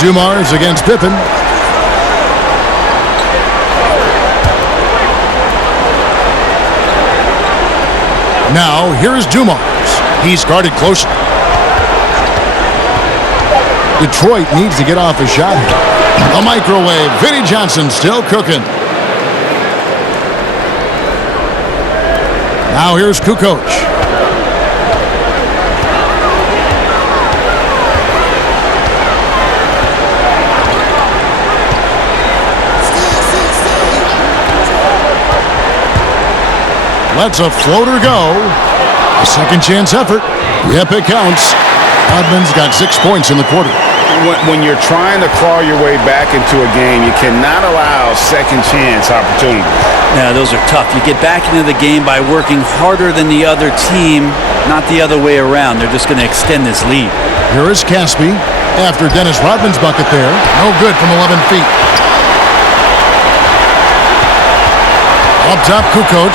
Dumars against Pippen. Now, here's Dumars. He's guarded closely. Detroit needs to get off a shot here. A microwave. Vinnie Johnson still cooking. Now here's Kukoc. Lets a floater go. A second chance effort. Yep, it counts. Rodman's got 6 points in the quarter. When you're trying to claw your way back into a game, you cannot allow second chance opportunities. Yeah, those are tough. You get back into the game by working harder than the other team, not the other way around. They're just going to extend this lead. Here is Caspi after Dennis Rodman's bucket there. No good from 11 feet. Up top, Kukoc.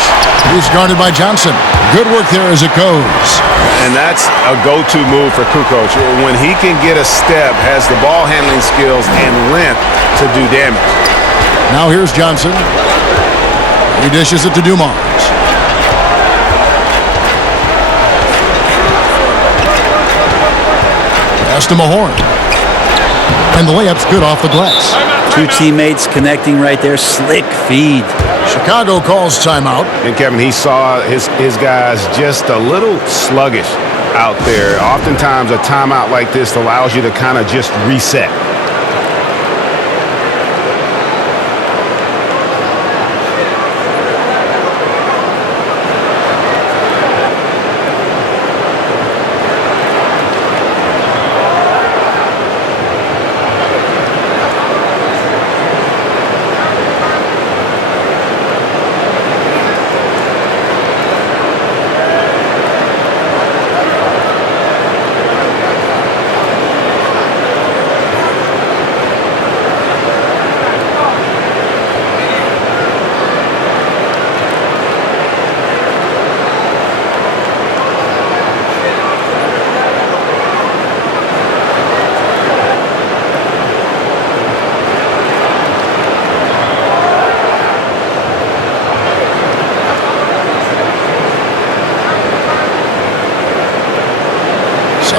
He's guarded by Johnson. Good work there as it goes. And that's a go-to move for Kukoc. When he can get a step, has the ball handling skills and length to do damage. Now here's Johnson. He dishes it to Dumars. Pass to Mahorn. And the layup's good off the glass. Two teammates connecting right there. Slick feed. Chicago calls timeout. And Kevin, he saw his guys just a little sluggish out there. Oftentimes a timeout like this allows you to kind of just reset.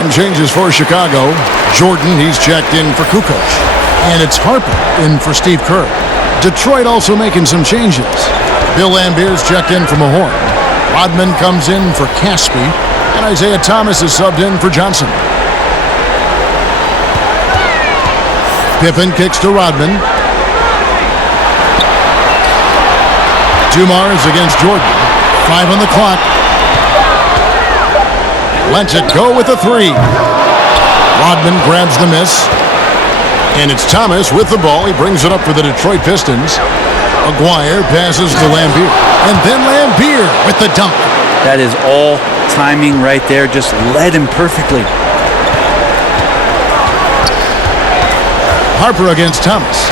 Some changes for Chicago. Jordan, he's checked in for Kukoc. And it's Harper in for Steve Kerr. Detroit also making some changes. Bill Lambert's checked in for Mahorn. Rodman comes in for Caspi. And Isaiah Thomas is subbed in for Johnson. Pippen kicks to Rodman. Dumars against Jordan. 5 on the clock. Lets it go with a 3. Rodman grabs the miss. And it's Thomas with the ball. He brings it up for the Detroit Pistons. Aguirre passes to Lambier. And then Lambier with the dunk. That is all timing right there. Just led him perfectly. Harper against Thomas.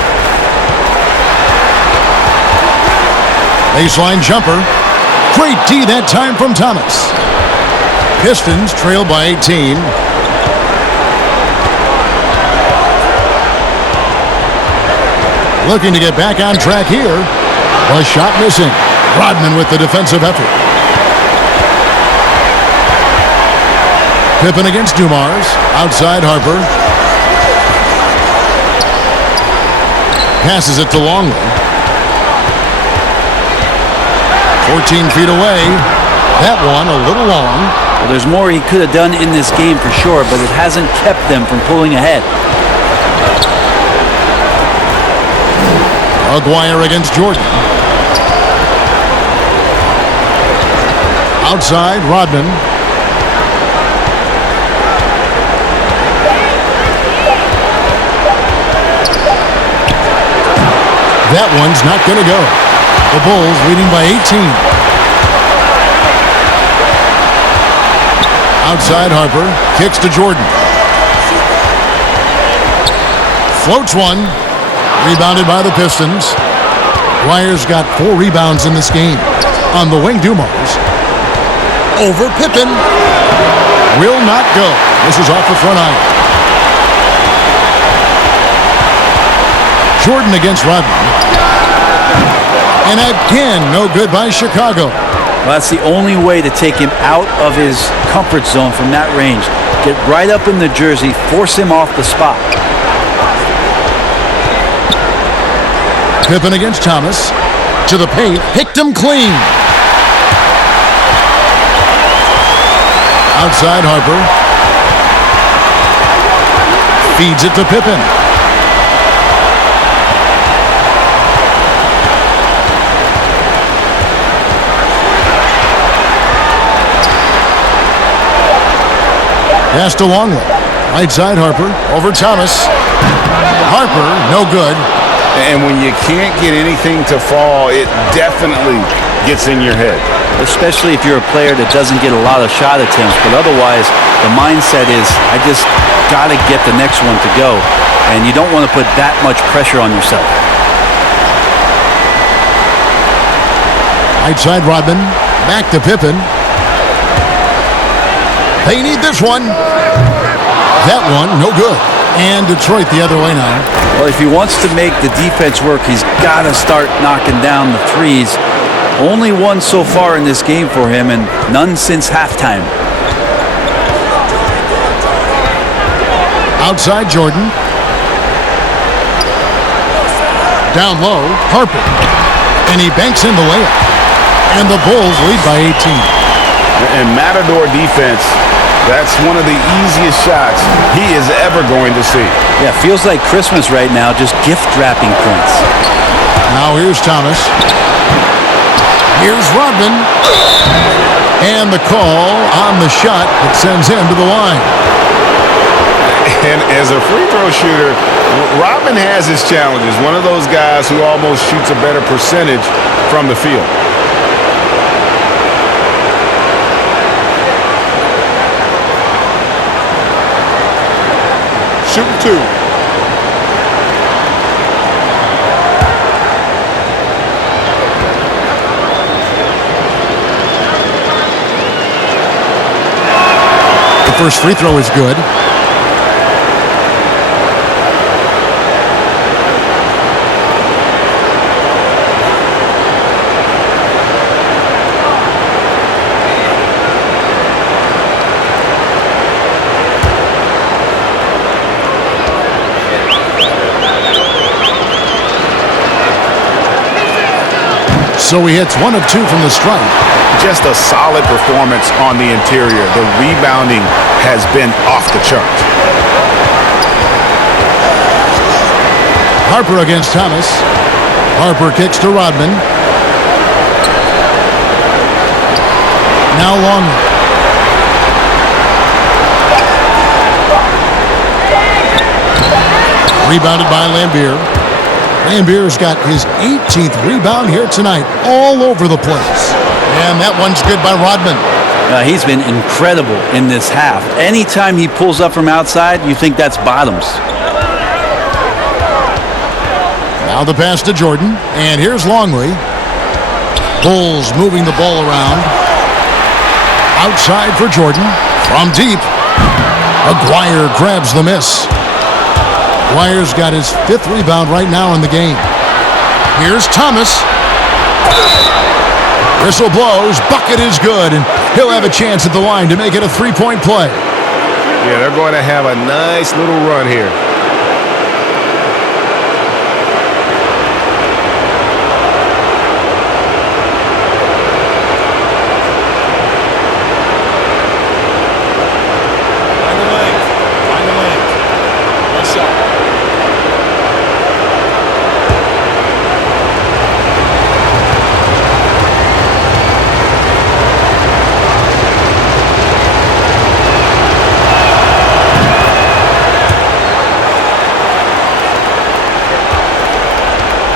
Baseline jumper. Great D that time from Thomas. Pistons trail by 18. Looking to get back on track here. A shot missing. Rodman with the defensive effort. Pippen against Dumars. Outside Harper. Passes it to Longley. 14 feet away. That one a little long. Well, there's more he could have done in this game for sure, but it hasn't kept them from pulling ahead. Aguirre against Jordan. Outside, Rodman. That one's not going to go. The Bulls leading by 18. Outside, Harper kicks to Jordan. Floats one. Rebounded by the Pistons. Dwyer's got 4 rebounds in this game. On the wing, Dumars. Over Pippen. Will not go. This is off the front iron. Jordan against Rodman. And again, no good by Chicago. Well, that's the only way to take him out of his comfort zone from that range. Get right up in the jersey, force him off the spot. Pippen against Thomas. To the paint. Picked him clean. Outside Harper. Feeds it to Pippen. Pass to Longley. Right side Harper. Over Thomas. Harper, no good. And when you can't get anything to fall, it definitely gets in your head. Especially if you're a player that doesn't get a lot of shot attempts. But otherwise, the mindset is, I just got to get the next one to go. And you don't want to put that much pressure on yourself. Right side Rodman. Back to Pippen. They need this one. That one, no good. And Detroit the other way now. Well, if he wants to make the defense work, he's got to start knocking down the threes. Only one so far in this game for him, and none since halftime. Outside Jordan. Down low, Harper. And he banks in the layup. And the Bulls lead by 18. And Matador defense, that's one of the easiest shots he is ever going to see. Yeah, feels like Christmas right now, just gift wrapping points. Now here's Thomas. Here's Rodman. And the call on the shot that sends him to the line. And as a free throw shooter, Rodman has his challenges. One of those guys who almost shoots a better percentage from the field. Shooting 2. The first free throw is good. So he hits 1 of 2 from the stripe. Just a solid performance on the interior. The rebounding has been off the charts. Harper against Thomas. Harper kicks to Rodman. Now Longley. Rebounded by Lambier. Lambier's got his 18th rebound here tonight, all over the place. And that one's good by Rodman. He's been incredible in this half. Anytime he pulls up from outside, you think that's bottoms. Now the pass to Jordan, and here's Longley. Bulls moving the ball around. Outside for Jordan. From deep. Aguirre grabs the miss. Aguirre's got his 5th rebound right now in the game. Here's Thomas. Whistle blows. Bucket is good, and he'll have a chance at the line to make it a 3-point play. Yeah, they're going to have a nice little run here.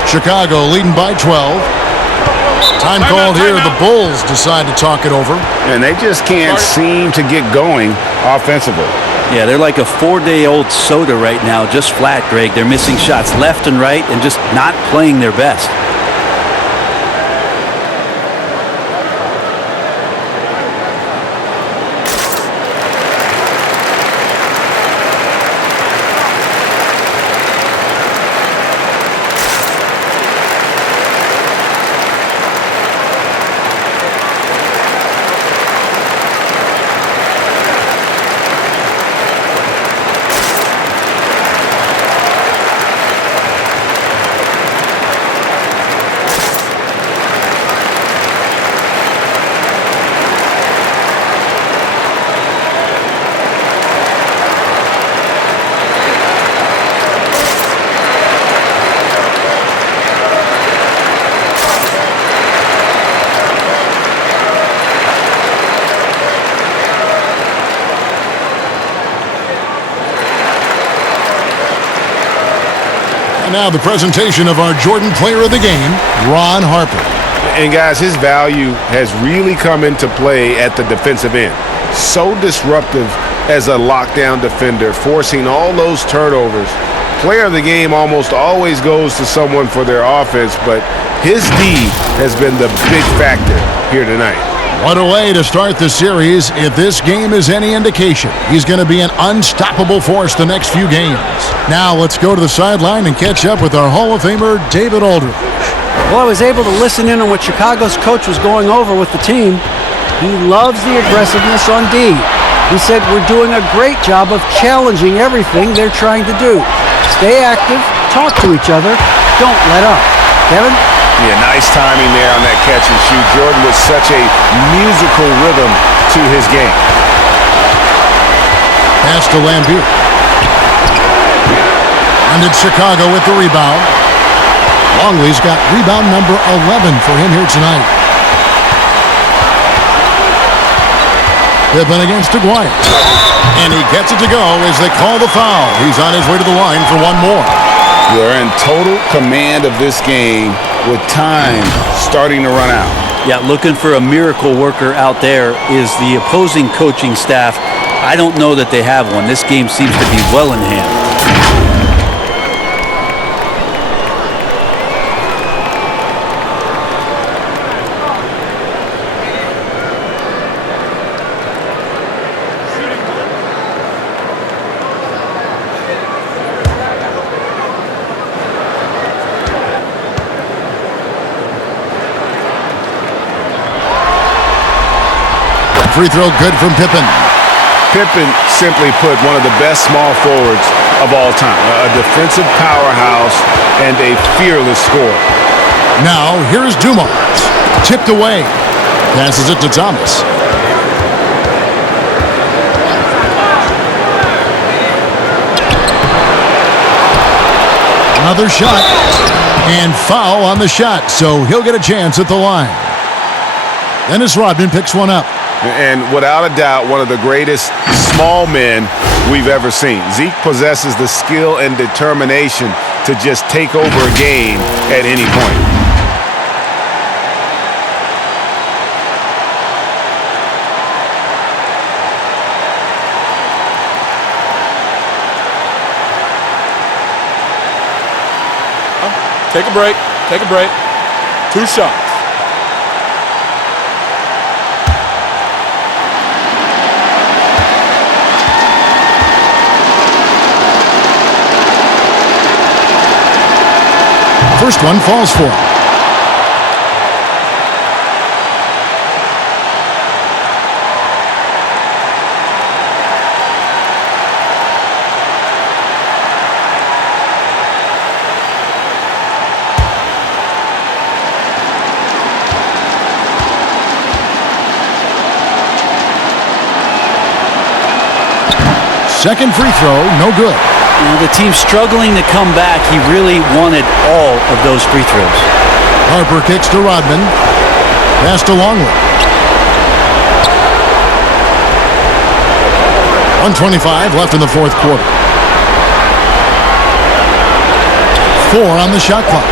Chicago leading by 12. Time called here. The Bulls decide to talk it over. And they just can't seem to get going offensively. Yeah, they're like a 4-day-old soda right now, just flat, Greg. They're missing shots left and right and just not playing their best. Now the presentation of our Jordan Player of the Game, Ron Harper. And guys, his value has really come into play at the defensive end. So disruptive as a lockdown defender, forcing all those turnovers. Player of the game almost always goes to someone for their offense, but his D has been the big factor here tonight. What a way to start the series. If this game is any indication, he's going to be an unstoppable force the next few games. Now let's go to the sideline and catch up with our Hall of Famer, David Aldridge. Well, I was able to listen in on what Chicago's coach was going over with the team. He loves the aggressiveness on D. He said, we're doing a great job of challenging everything they're trying to do. Stay active, talk to each other, don't let up. Kevin? Yeah, nice timing there on that catch and shoot. Jordan with such a musical rhythm to his game. Pass to Lambier. And it's Chicago with the rebound. Longley's got rebound number 11 for him here tonight. Pippen against Aguirre. And he gets it to go as they call the foul. He's on his way to the line for one more. They're in total command of this game with time starting to run out. Yeah, looking for a miracle worker out there is the opposing coaching staff. I don't know that they have one. This game seems to be well in hand. Free throw good from Pippen. Pippen, simply put, one of the best small forwards of all time. A defensive powerhouse and a fearless scorer. Now, here's Dumars. Tipped away. Passes it to Thomas. Another shot. And foul on the shot, so he'll get a chance at the line. Dennis Rodman picks one up. And without a doubt, one of the greatest small men we've ever seen. Zeke possesses the skill and determination to just take over a game at any point. Take a break. Take a break. 2 shots. First one falls for him. Second free throw, no good. The team's struggling to come back. He really wanted all of those free throws. Harper kicks to Rodman. Pass to Longley. 1:25 left in the fourth quarter. 4 on the shot clock.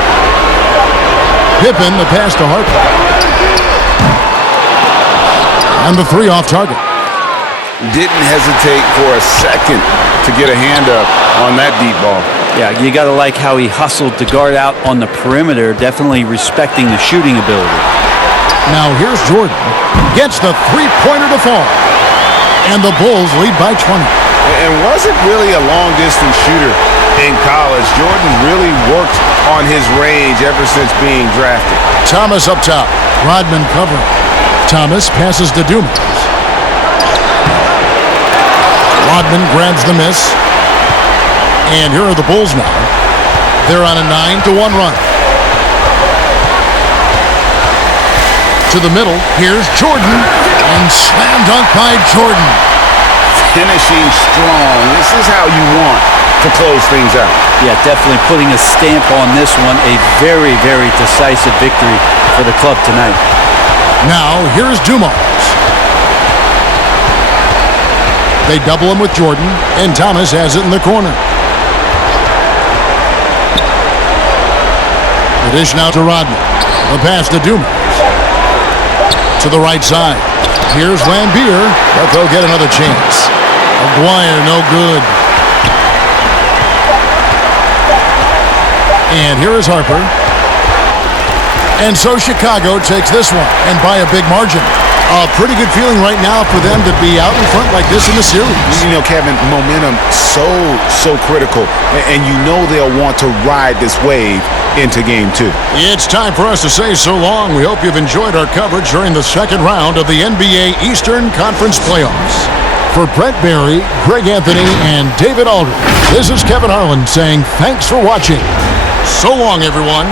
Pippen, the pass to Harper. And the 3 off target. Didn't hesitate for a second to get a hand up on that deep ball. Yeah, you got to like how he hustled to guard out on the perimeter, definitely respecting the shooting ability. Now here's Jordan. Gets the three-pointer to fall. And the Bulls lead by 20. And wasn't really a long-distance shooter in college. Jordan really worked on his range ever since being drafted. Thomas up top. Rodman covering. Thomas passes to Dumas. Rodman grabs the miss. And here are the Bulls now. They're on a 9-1 run. To the middle. Here's Jordan. And slam dunk by Jordan. Finishing strong. This is how you want to close things out. Yeah, definitely putting a stamp on this one. A very, very decisive victory for the club tonight. Now, here's Dumas. They double him with Jordan, and Thomas has it in the corner. The dish now to Rodman. The pass to Dumas. To the right side. Here's Lambier, but they'll get another chance. Aguirre, no good. And here is Harper. And so Chicago takes this one, and by a big margin. A pretty good feeling right now for them to be out in front like this in the series. You know, Kevin, momentum so critical, and you know they'll want to ride this wave into Game 2. It's time for us to say so long. We hope you've enjoyed our coverage during the second round of the NBA Eastern Conference Playoffs. For Brent Barry, Greg Anthony, and David Aldridge, this is Kevin Harlan saying thanks for watching. So long, everyone.